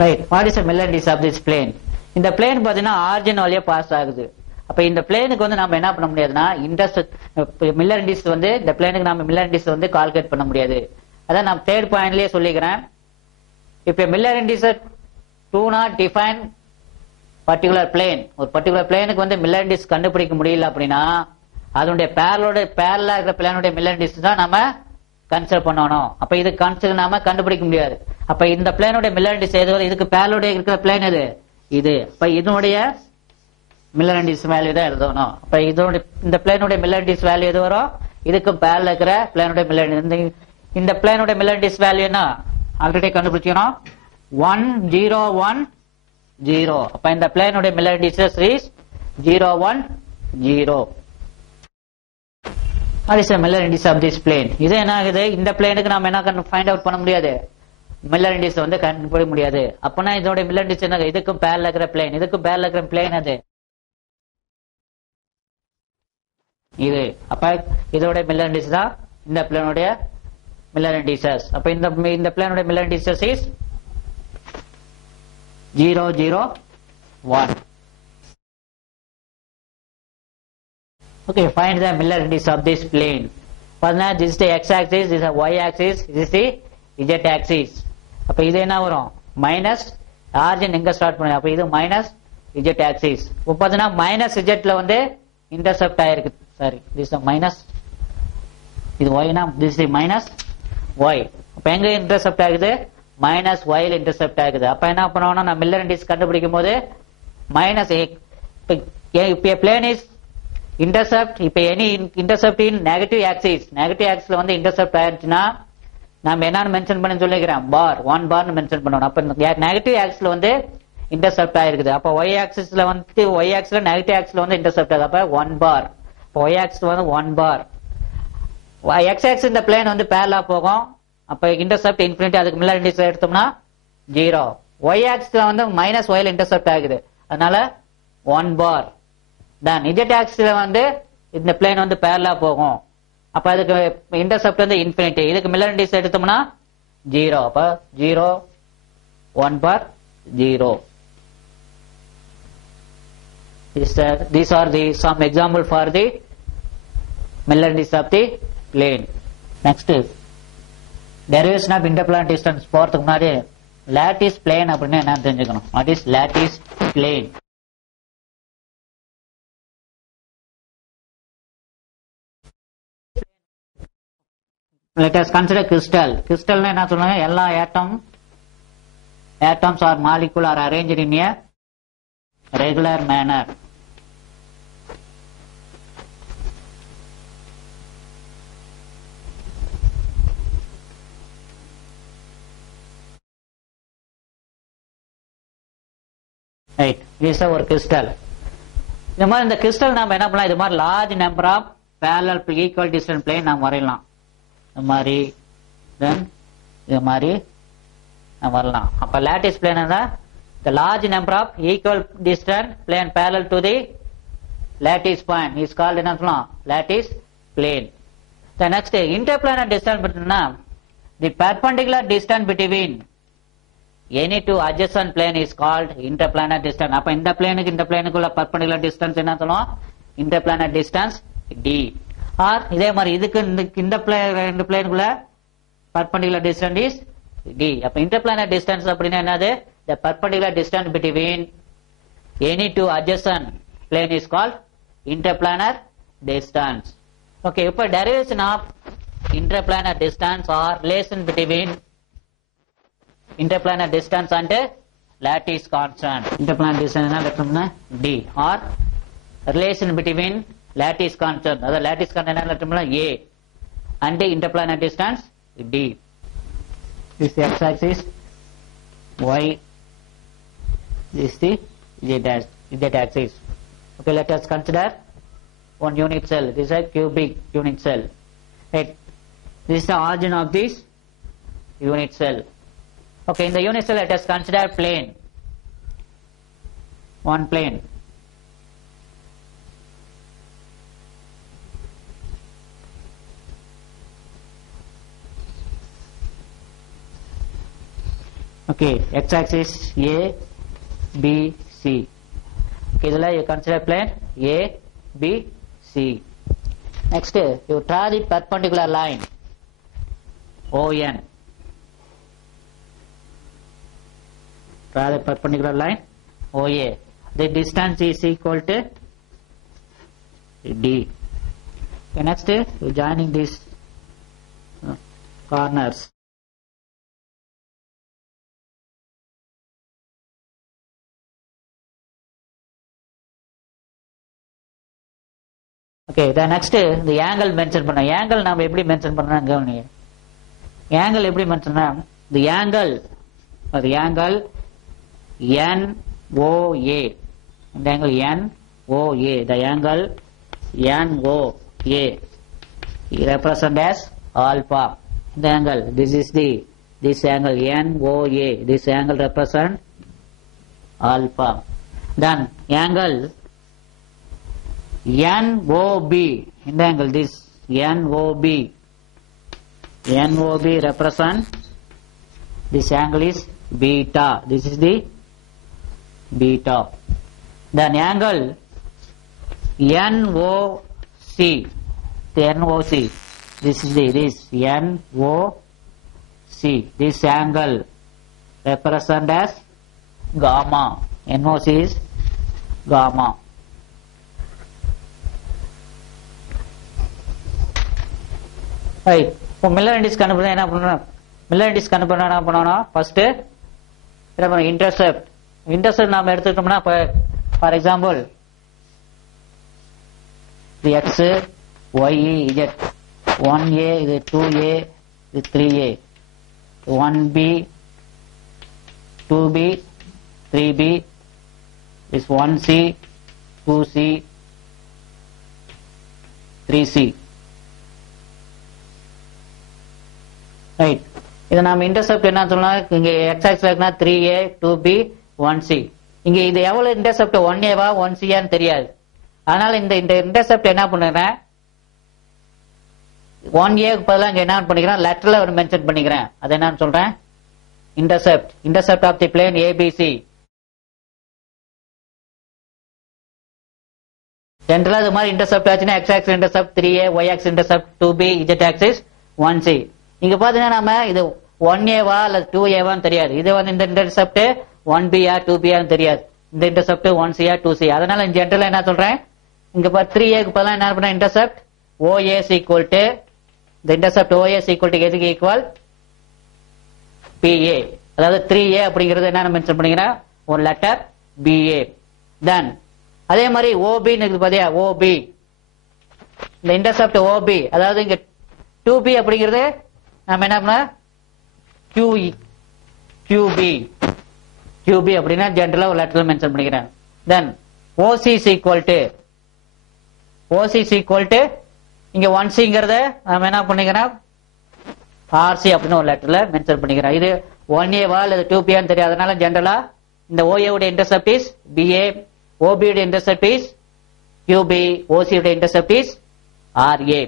Right. What is Miller indices of this plane? இந்த பிளேன் பாத்தீங்கன்னா ஆரிஜின் வழியா பாஸ் ஆகுது. அப்ப இந்த பிளேனுக்கு வந்து நம்ம என்ன பண்ண முடியாதுன்னா மில்லர் இண்டிஸ் வந்து இந்த பிளேனுக்கு நம்ம மில்லர் இண்டிஸ் வந்து கால்குலேட் பண்ண முடியாது. அதான் நான் தேர்ட் பாயிண்ட்லயே சொல்லிக்கிறேன். இப்ப Miller indices do not define particular plane. ஒரு பர்டிகுலர் பிளேனுக்கு வந்து மில்லர் இண்டிஸ் கண்டுபிடிக்க முடியல அப்படின்னா அதனுடைய பேரலா இருக்கிற பிளேனுடைய மில்லர் இண்டிஸ் தான் நம்ம கன்சிடர் பண்ணணும். அப்ப இது கன்சிடர் நாம கண்டுபிடிக்க முடியாது. அப்ப இந்த பிளேனுடைய மில்லர் இண்டிஸ் எது? இதுக்கு பேரலோட இருக்கிற பிளேன் எது? இது. அப்ப இதனுடைய மில்லர் இண்டிஸ் வேல்யூ தான் எழுதணும். அப்ப இதனுடைய இந்த பிளேனுடைய மில்லர் இண்டிஸ் வேல்யூ எது வரும்? இதுக்கு பேரலா இருக்கிற பிளேனுடைய மில்லர் இண்டிஸ். இந்த பிளேனுடைய மில்லர் இண்டிஸ் வேல்யூ என்ன? ஆல்ரெடி கண்டுபிடிச்சோம். 1 0 1 0. அப்ப இந்த பிளேனுடைய Miller Indies is 0 1 0. What is the Miller indices of this plane? இது என்ன ஆகுது? இந்த பிளேனுக்கு நாம என்ன ஃபைண்ட் அவுட் பண்ண முடியாது, மில்லர் இண்டிஸ் வந்து கண்டுபிடிக்க முடியாது. அப்பனா இதோட மில்லர் இண்டிஸ் என்ன? இதுக்கும் பேரலா இருக்கிற பிளேன், இதுக்கும் பேரலா இருக்கிற பிளேன் அது இது. அப்ப இதோட மில்லர் இண்டிஸ் தான் இந்த பிளேனுடைய மில்லர் இண்டிசஸ். அப்ப இந்த பிளேனுடைய Miller indices is 0 0 1. Okay, find the Miller indices of this plane. This is the x-axis, this is the y-axis, this is the z-axis. அப்ப இது என்ன வரும்? மைனஸ் ஆர்ஜின் எங்க ஸ்டார்ட் பண்ணு? அப்ப இது மைனஸ் z-axis. இப்போ பார்த்தீங்கன்னா மைனஸ் z வந்து இன்டர்செப்ட் ஆயிருக்கு. சாரி, this is மைனஸ், இது y னா this is மைனஸ் y. அப்ப எங்க இன்டர்செப்ட் ஆகுது? மைனஸ் y ல இன்டர்செப்ட் ஆகுது. அப்ப என்ன பண்ணணும்? நான் மில்லர் இண்டிஸ் கண்டுபிடிக்கும் போது மைனஸ் இப்ப பிளேன் இஸ் இன்டர்செப்ட். இப்ப எனி இன்டர்செப்ட் இன் நெகட்டிவ் ஆக்சிஸ், நெகட்டிவ் ஆக்சிஸ்ல வந்து இன்டர்செப்ட் ஆயிடுச்சுன்னா நம்ம என்னன்னு மென்ஷன் பண்ணி சொல்லிக்கிறேன்? பார், 1 பார்னு மென்ஷன் பண்ணணும். அப்ப நெகட்டிவ் ஆக்சிஸ்ல வந்து இன்டர்செப்ட் ஆயிருக்குது. அப்ப y ஆக்சிஸ்ல வந்து y ஆக்சிஸ்ல நெகட்டிவ் ஆக்சிஸ்ல வந்து இன்டர்செப்ட் ஆகுது. அப்ப 1 பார். அப்ப y ஆக்சிஸ் வந்து 1 பார். x ஆக்சிஸ் இந்த பிளேன் வந்து பேரலா போகும். அப்ப இன்டர்செப்ட் இன்ஃபினிட்டி. அதுக்கு மில்லர் இண்டிஸ் எடுத்தோம்னா 0. y ஆக்சிஸ்ல வந்து மைனஸ் y ல இன்டர்செப்ட் ஆகுது. அதனால 1 பார். then z ஆக்சிஸ்ல வந்து இந்த பிளேன் வந்து பேரலா போகும். அப்ப அதுக்கு இன்டர்செப்ட் வந்து இன்ஃபினிட்டி. இதுக்கு மில்லர் இண்டிஸ் எடுத்தோம்னா 0. அப்ப 0 1 பார் 0. These are the some example for the Miller indices of the plane. Next, derivation of interplanar distance போறதுக்கு முன்னாடி lattice plane அப்படின்னா என்ன தெரிஞ்சுக்கணும். What is lattice plane? Let us consider crystal. Crystal என்ன சொல்லுங்க, எல்லா atoms or molecule are arranged in a regular manner. Right, this is ஒரு crystal. இந்த மாதிரி இந்த கிறிஸ்டல் நாம என்ன பண்ணலாம், இது மாதிரி large number of parallel equal distance plane நாம் வரையலாம். இந்த மாதிரி தென் இது மாதிரி நாம் வரலாம். அப்ப lattice plane the large number of equal distant plane parallel to the lattice point is called என்ன சொல்லலாம், lattice plane. The next interplanar distance between the perpendicular distance between any two adjacent plane is called interplanar distance. அப்ப இந்த பிளேனுக்கு இந்த பிளேனுக்குள்ள perpendicular distance என்ன சொல்லுவோம், interplanar distance d. R இதே மாதிரி இதுக்கு இந்த ரெண்டு பிளேனுக்குள்ள perpendicular distance is d. அப்ப interplanar distance அப்படின்னா என்னது, the perpendicular distance between any two adjacent plane is called interplanar distance. Okay, இப்ப derivation of interplanar distance or relation between interplanar distance and lattice constant. Interplanar distance என்ன லெட்டர்னா d or relation between lattice constant. அத lattice constant என்ன லெட்டர்னா a and interplanar distance d. This is the x axis, y, this is the z axis. Okay, let us consider one unit cell. This is a cubic unit cell. Right. This is the origin of this unit cell. Okay, in the unit cell let us consider plane. One plane. Okay, x axis A, B, C. Okay, you consider plane A, B, C. Next, you draw the perpendicular line ON. Draw the perpendicular line OA. The distance is equal to D. Okay, next, you joining these corners. Okay, the next the angle mention பண்ண. angle நாம எப்படி mention பண்ணலாம் கவனிங்க. angle எப்படி mention பண்ணா, the angle NOA. இந்த angle NOA, the angle NOA represent as alpha. The angle, this angle NOA, this angle represent alpha. Then angle NOB, in the angle this NOB represent, this angle is beta, this is the beta. Then angle NOC, the NOC, this is this NOC, this angle represent as gamma. NOC is gamma. Right. இப்போ Miller Indies கண்டுபிடிச்சா என்ன பண்ணணும், Miller Indies கண்டுபிடிச்சா என்ன பண்ணணும், first என்ன பண்ணணும், intercept நாம எடுத்துக்கிட்டோம்னா, ஃபார் எக்ஸாம்பிள் இது எக்ஸ் ஒய் இஜெட் 1A, இது 2A, இது 3A, 1B, 2B, 3B, this 1C, 2C, 3C. Right. இதை நாம இன்டர்செப்ட் என்ன சொல்லலாம், இங்க எக்ஸ் ஆக்சிஸ் இருக்குன்னா 3A, 2B, 1C. இங்க இது எவ்வளவு இன்டர்செப்ட் 1Aவா 1Cயான்னு தெரியாது. அதனால இந்த இன்டர்செப்ட் என்ன பண்ணுறேன், 1Aக்கு பதிலாக இங்க என்ன பண்ணிக்கிறேன், லெட்டர்ல ஒரு மென்ஷன் பண்ணிக்கிறேன். அது என்னன்னு சொல்றேன், intercept of the plane ABC. ஜென்ரலா இது மாதிரி இன்டர்செப்ட் ஆச்சுன்னா X axis intercept 3A, Y axis intercept 2B, Z axis 1C. இங்க பாத்தீங்கன்னா நம்ம இது 1Aவா அல்ல 2Aவான்னு தெரியாது. இது இந்த இன்டர்செப்ட் 1Bயா 2Bயான்னு தெரியாது. இந்த இன்டர்செப்ட் 1Cயா 2C. அதனால ஜென்ரலா என்ன சொல்றேன், இங்க 3Aக்கு பதிலாக என்ன பண்ண, intercept OA is equal to the intercept OA is equal to எதுக்கு equal PA. அதாவது 3A அப்படிங்கிறது என்ன மென்ஷன் பண்ணிக்கிறேன், ஒரு லெட்டர் BA. then அதே மாதிரி OB ன்னு பாத்தியா, OB இந்த இன்டர்செப்ட் OB, அதாவது இங்க 2B அப்படிங்கிறது நாம என்ன பண்ண QB அப்படின்னா ஜெனரலா ஒரு லெட்டர் மென்ஷன் பண்ணிக்கிறேன். then OC is equal to இங்க 1Cங்கிறத நாம என்ன பண்ணிக்கிறோம் RC அப்படின்னு ஒரு லெட்டர்ல மென்ஷன் பண்ணிக்கிறோம். இது 1A வா அல்லது 2P ன்னு தெரியாது, அதனால ஜெனரலா இந்த OA உடைய இன்டர்செப்ட் இஸ் BA, OB உடைய இன்டர்செப்ட் இஸ் QB, OC உடைய intercept is RA.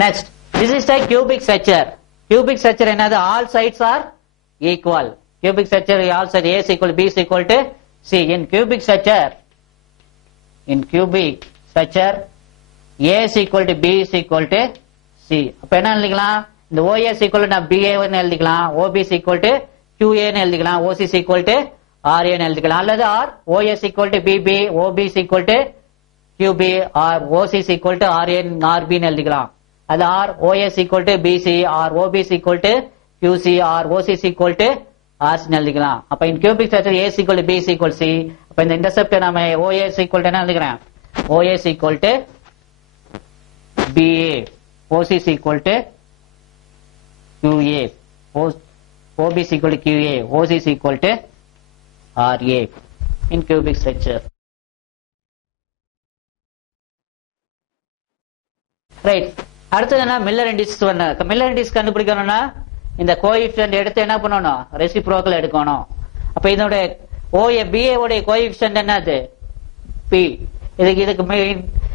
next, this is the cubic structure. Cubic structure என்னது, all sides are equal. Cubic structure all sides A is equal, B is equal to C. In cubic structure A is equal to B is equal to C. அப்ப என்ன எழுதிக்கலாம், இந்த OA is equal to BA ன்னு எழுதிக்கலாம், OB is equal to QA ன்னு எழுதிக்கலாம், OC is equal to RA ன்னு எழுதிக்கலாம், அல்லது OA is equal to BB, OB is equal to QB, or OC is equal to RA RB ன்னு எழுதிக்கலாம். அது OA is equal to BC, or OB is equal to QC, or OC is equal to RC ன்னு எழுதிக்கலாம். அப்ப in cubic structure A is equal to B is equal to C. அப்ப இந்த intercept நாம OA is equal to என்ன எழுதிக்கிறேன், OA is equal to BA, OC is equal to QA, OB is equal to QA, OC is equal to RA in cubic structure. Right. அடுத்தது என்ன, Miller Indies. Miller Indies கண்டுபிடிக்கணும்னா இந்த coefficient எடுத்து என்ன பண்ணணும், reciprocal எடுக்கணும். அப்ப இதோட OA BA உடைய கோஎஃபிஷியன்ட் என்னது, P. இதுக்கு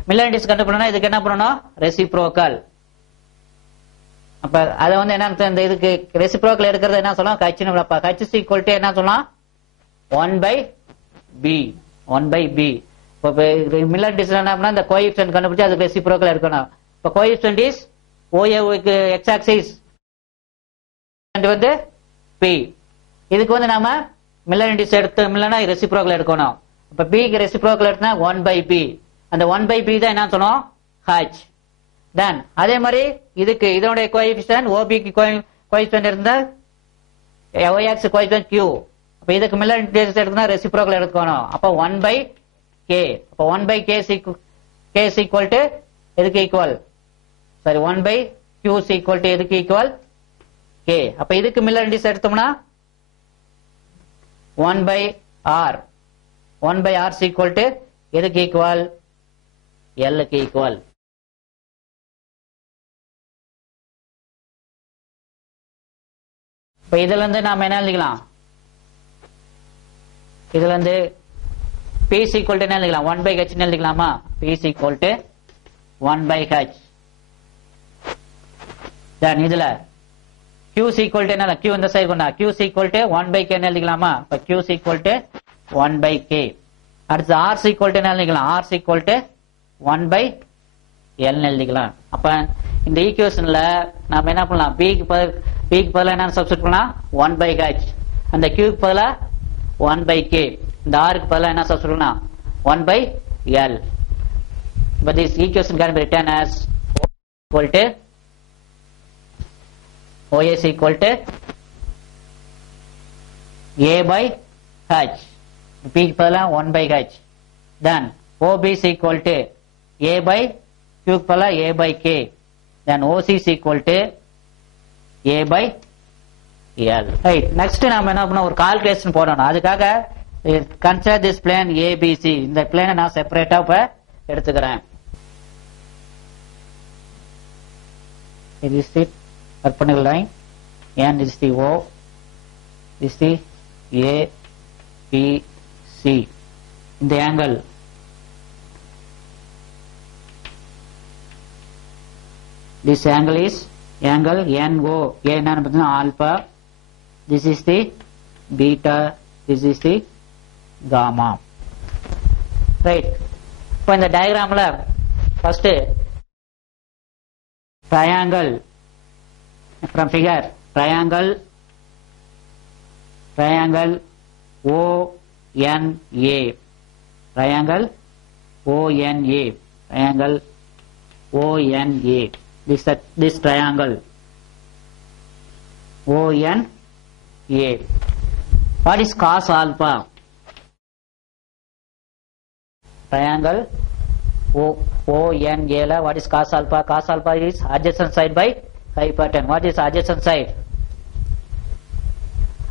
மில்லர் இண்டிஸ் கண்டுபிடிக்கணும்னா இதுக்கு என்ன பண்ணணும், ரெசிப்ரோக்கல். அப்ப அதை வந்து என்ன, இந்த இதுக்கு ரெசிப்ரோக்கல் எடுக்கிறது என்ன சொல்லலாம், கட்சின்னு கட்சி ஈக்குவல் டு என்ன சொல்லலாம், 1/B. மில்லர் இண்டிஸ் என்ன பண்ணா இந்த கோஎஃபிஷியன்ட் கண்டுபிடிச்சு அதுக்கு ரெசிப்ரோக்கல் எடுக்கணும். இப்ப கோஎஃபிஷியன்ட் இஸ் OA க்கு x axis வந்து P. இதுக்கு வந்து நாம மில்லர் இண்டிஸ் எடுத்தோம்னா ரெசிப்ரோக்கல் எடுக்கணும். அப்ப B க்கு ரெசிப்ரோக்கல் எடுத்தா 1/B. அந்த 1/B தான் என்ன சொன்னோம், H. then அதே மாதிரி இதுக்கு இதோட கோஎஃபிஷியன்ட் OB க்கு கோஎஃபிஷியன்ட் இருந்தா OX கோஎஃபிஷியன்ட் Q. அப்ப இதுக்கு மில்லர் இண்டிஸ் எடுத்தா ரெசிப்ரோக்கல் எடுக்கணும். அப்ப 1/K. அப்ப 1/K is equal to எதுக்கு equal, sorry 1/Q is equal to எதுக்கு ஈக்குவல், K. அப்ப இதுக்கு மில்லர் இண்டிஸ் எடுத்தோம்னா 1/R. 1/R is equal to எதுக்கு ஈக்குவல், L க்கு ஈக்குவல். இப்ப இதுல இருந்து நாம என்ன எழுதிக்கலாம், இதுல இருந்து P is equal to என்ன எழுதிக்கலாம், 1/H ன்னு எழுதிக்கலாமா. P is equal to 1/H. then இதுல Q is equal to என்ன, Q இந்த சைடு கொண்டா, Q is equal to 1/K ன்னு எழுதிக்கலாமா. இப்ப Q is equal to 1/K. அடுத்து R is equal to என்ன எழுதிக்கலாம், R is equal to 1/L ன்னு எழுதிக்கலாம். அப்ப இந்த ஈக்குவேஷன்ல நாம என்ன பண்ணலாம், B க்கு பதிலா என்ன சப்ஸ்டிட்யூட் பண்ணலாம், 1/H. அந்த Q க்கு பதிலா 1/K. இந்த R க்கு பதிலா என்ன சப்ஸ்டிட்யூட் பண்ணலாம், 1/L. but this equation can be written as equal to OA is equal to A/H. P க்கு பதிலா 1/H. then OB is equal to A/Q க்கு பதிலா A/K. then OC is equal to A/L. right. next நாம என்ன பண்ணோம், ஒரு calculation போடணும். அதுக்காக consider this plane ABC. இந்த பிளேனை நான் செப்பரேட்டா இப்ப எடுத்துக்கிறேன். This is the perpendicular line and this is the O, this is the A, B, C. In the angle this angle is angle NO. A என்னன்னு பார்த்தீங்கன்னா alpha, this is the beta, this is the gamma. right. இப்போ இந்த டயக்ராம்ல first triangle from figure, triangle ONA, triangle ONA. Triangle ONA. This triangle ONA. What is cos alpha? Triangle ONA. What is cos alpha? Cos alpha is adjacent side by hypotenuse. What is adjacent side?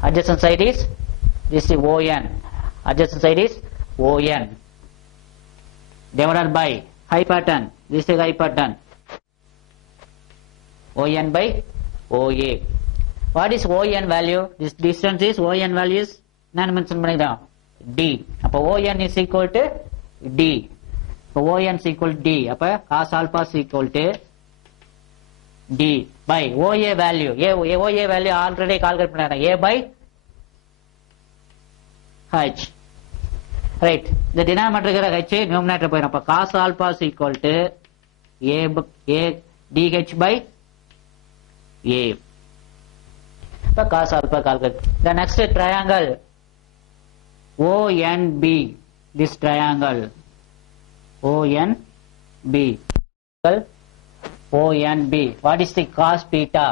Adjacent side is this is ON. Adjacent side is ON divided by hypotenuse. This is hypotenuse. ON by OA. What is ON value? This distance is ON value is நான் mention பண்ணிக்கலாம் D. அப்ப ON is equal to D. ON is equal to D. அப்ப cos alpha is equal to D by OA value. OA value already calculate பண்ணாங்க. A by H. Right. The denominator இருக்கிற H numerator போயிடும். அப்ப cos alpha is equal to A DH by A. அப்ப cos alpha calculate. The next triangle ONB. This triangle ONB. ONB. What is the cos beta?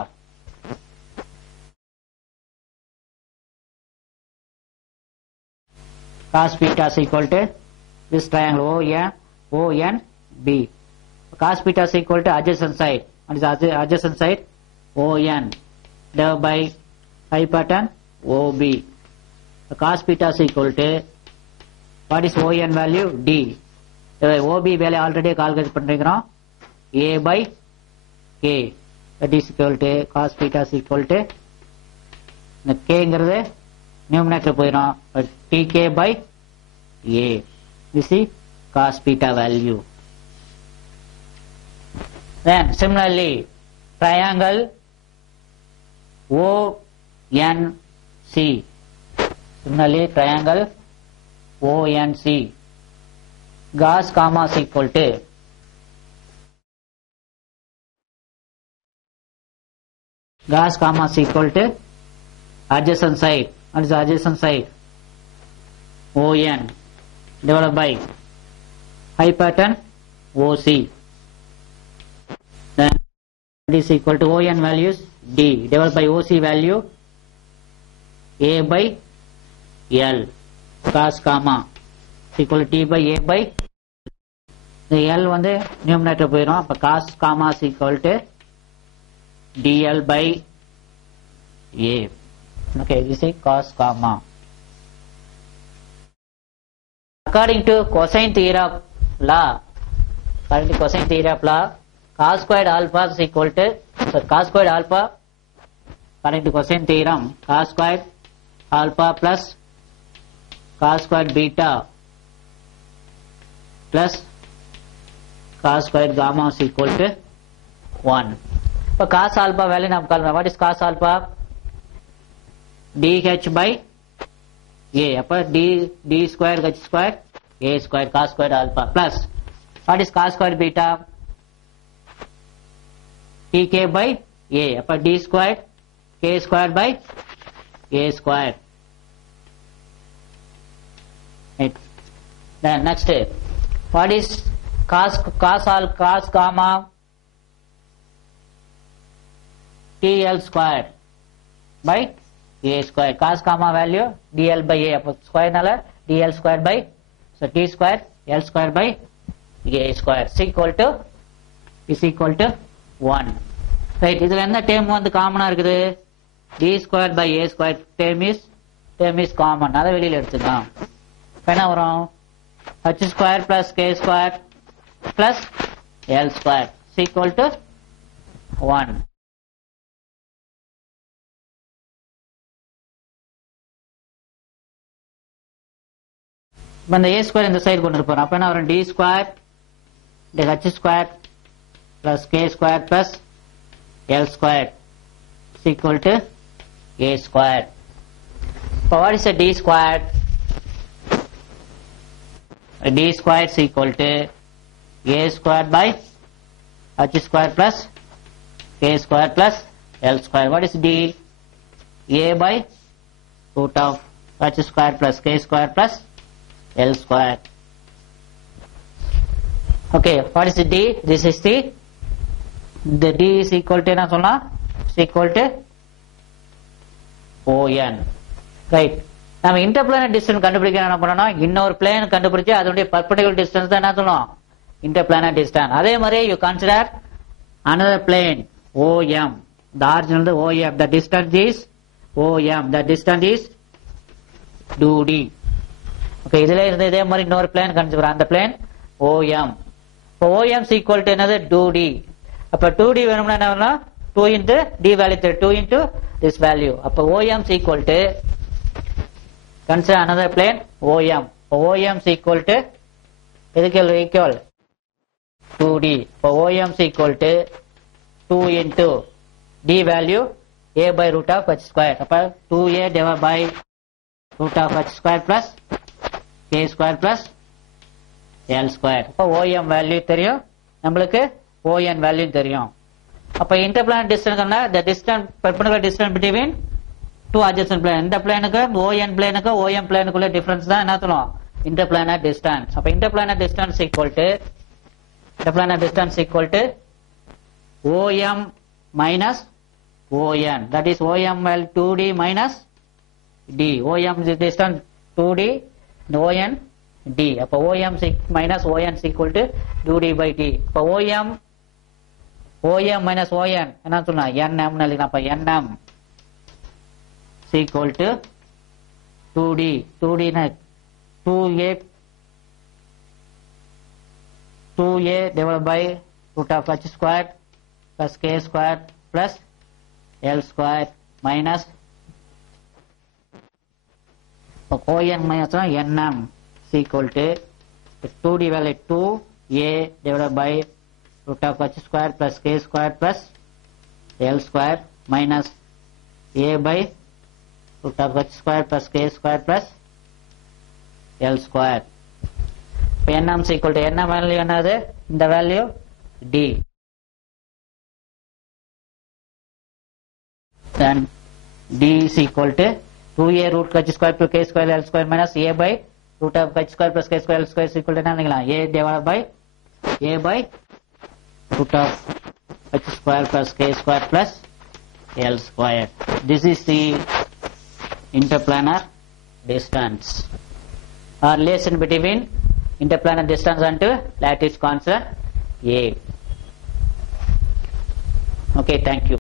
Cos beta is equal to this triangle ONB. Cos beta is equal to adjacent side. What is adjacent side? ON divided by hypotenuse OB. Cos beta is equal to what is ON value? D. OB value already calculate பண்ணிக்கிறோம். A by K. That is equal to cos beta is equal to இந்த Kங்கிறது numerator போயிடும். TK by A. This is cos beta value. Then similarly triangle ONC. Similarly triangle ONC. Cos gamma is equal to cos gamma is equal to adjacent side. What is the adjacent side? ON divided by hypotenuse OC. Then it is equal to ON values D divided by OC value A by L. Cos gamma is equal to T by A by the L வந்து numerator போயிடும். அப்ப cos gamma is equal to DL by A. Okay, this is cos gamma. According to cosine theorem law, cos squared alpha is equal to cos squared alpha. According to cosine theorem, cos squared alpha plus cos squared beta plus cos squared gamma is equal to 1. So cos alpha value நாம் கால்மா. What is cos alpha? DH by A. அப்ப D square H square A square cos squared alpha plus what is cos squared beta? TK by A. அப்ப D square K square by A square. Right. Then next what is cos gamma? TL square by A square. Cos gamma value DL by A. அப்ப square நால DL square by so T square L square by A square is equal to 1. Right. இதுல என்ன term வந்து காமனா இருக்குது? D square by A square term is common. அத வெளியில எடுத்துக்கலாம். என்ன வரும்? H square plus K square plus L square is equal to 1. இந்த A square இந்த சைடு கொண்டு போறோம். அப்ப என்ன வரும்? D square H square plus K square plus L square is equal to A square. So what is a D square? A D square is equal to A square by H square plus K square plus L square. What is D? A by root of H square plus K square plus L square. Okay, what is the D? This is the D is equal to என்ன சொல்லலாம்? Is equal to ON. Right. நம்ம இன்டர்பிளானர் distance கண்டுபிடிக்க என்ன பண்ணணும்? இன்னொரு plane கண்டுபிடிச்சு அதனுடைய perpendicular distance தான் என்ன சொல்லுவோம்? Interplanar distance. அதே மாதிரி you consider another plane OM. The origin of the OM. The distance is OM. The distance is 2D. Okay, இதுல இருந்து இதே மாதிரி இன்னொரு பிளேன் கண்டுபிடிக்கிறோம். அந்த பிளேன் OM. இப்போ OM is equal to என்னது? 2D. அப்ப 2D வேணும்னா என்ன பண்ணலாம்? 2 into D value 2 into this value. அப்ப OM is equal to consider another plane OM. OM is equal to எதுக்கு equal 2D. இப்போ OM is equal to 2 into D value A by root of h square. அப்ப 2A divided by root of h square plus K square plus L square. அப்ப OM value தெரியும், நம்மளுக்கு ON value தெரியும். அப்ப interplanar distance the distance perpendicular distance between two adjacent plane. இந்த பிளேனுக்கு ON பிளேனுக்கு OM பிளேனுக்குள்ள டிஃபரன்ஸ் தான் என்ன சொல்லுவோம்? Interplanar distance. அப்ப interplanar distance equal to OM minus ON. That is OM well 2D minus D. OM is distance 2D and ON D. அப்ப OM minus ON is equal to 2D by D. அப்ப OM minus ON என்ன சொல்லலாம்? NM எழுதலாம். அப்ப NM is equal to 2D. 2D na 2A divided by root of h square plus K square plus L square minus ON minus NM is equal to 2D value 2A divided by root of h square plus K square plus L square minus A by root of h square plus K square plus L square. NM is equal to NM value என்னது? இந்த value D. Then D is equal to 2A root h square plus K square L square minus A by root of h square plus K square L square is equal to என்ன நினைக்கலாம்? A divided by A by root of h square plus K square plus L square. This is the interplanar distance or relation between interplanar distance and lattice constant A. Okay, thank you.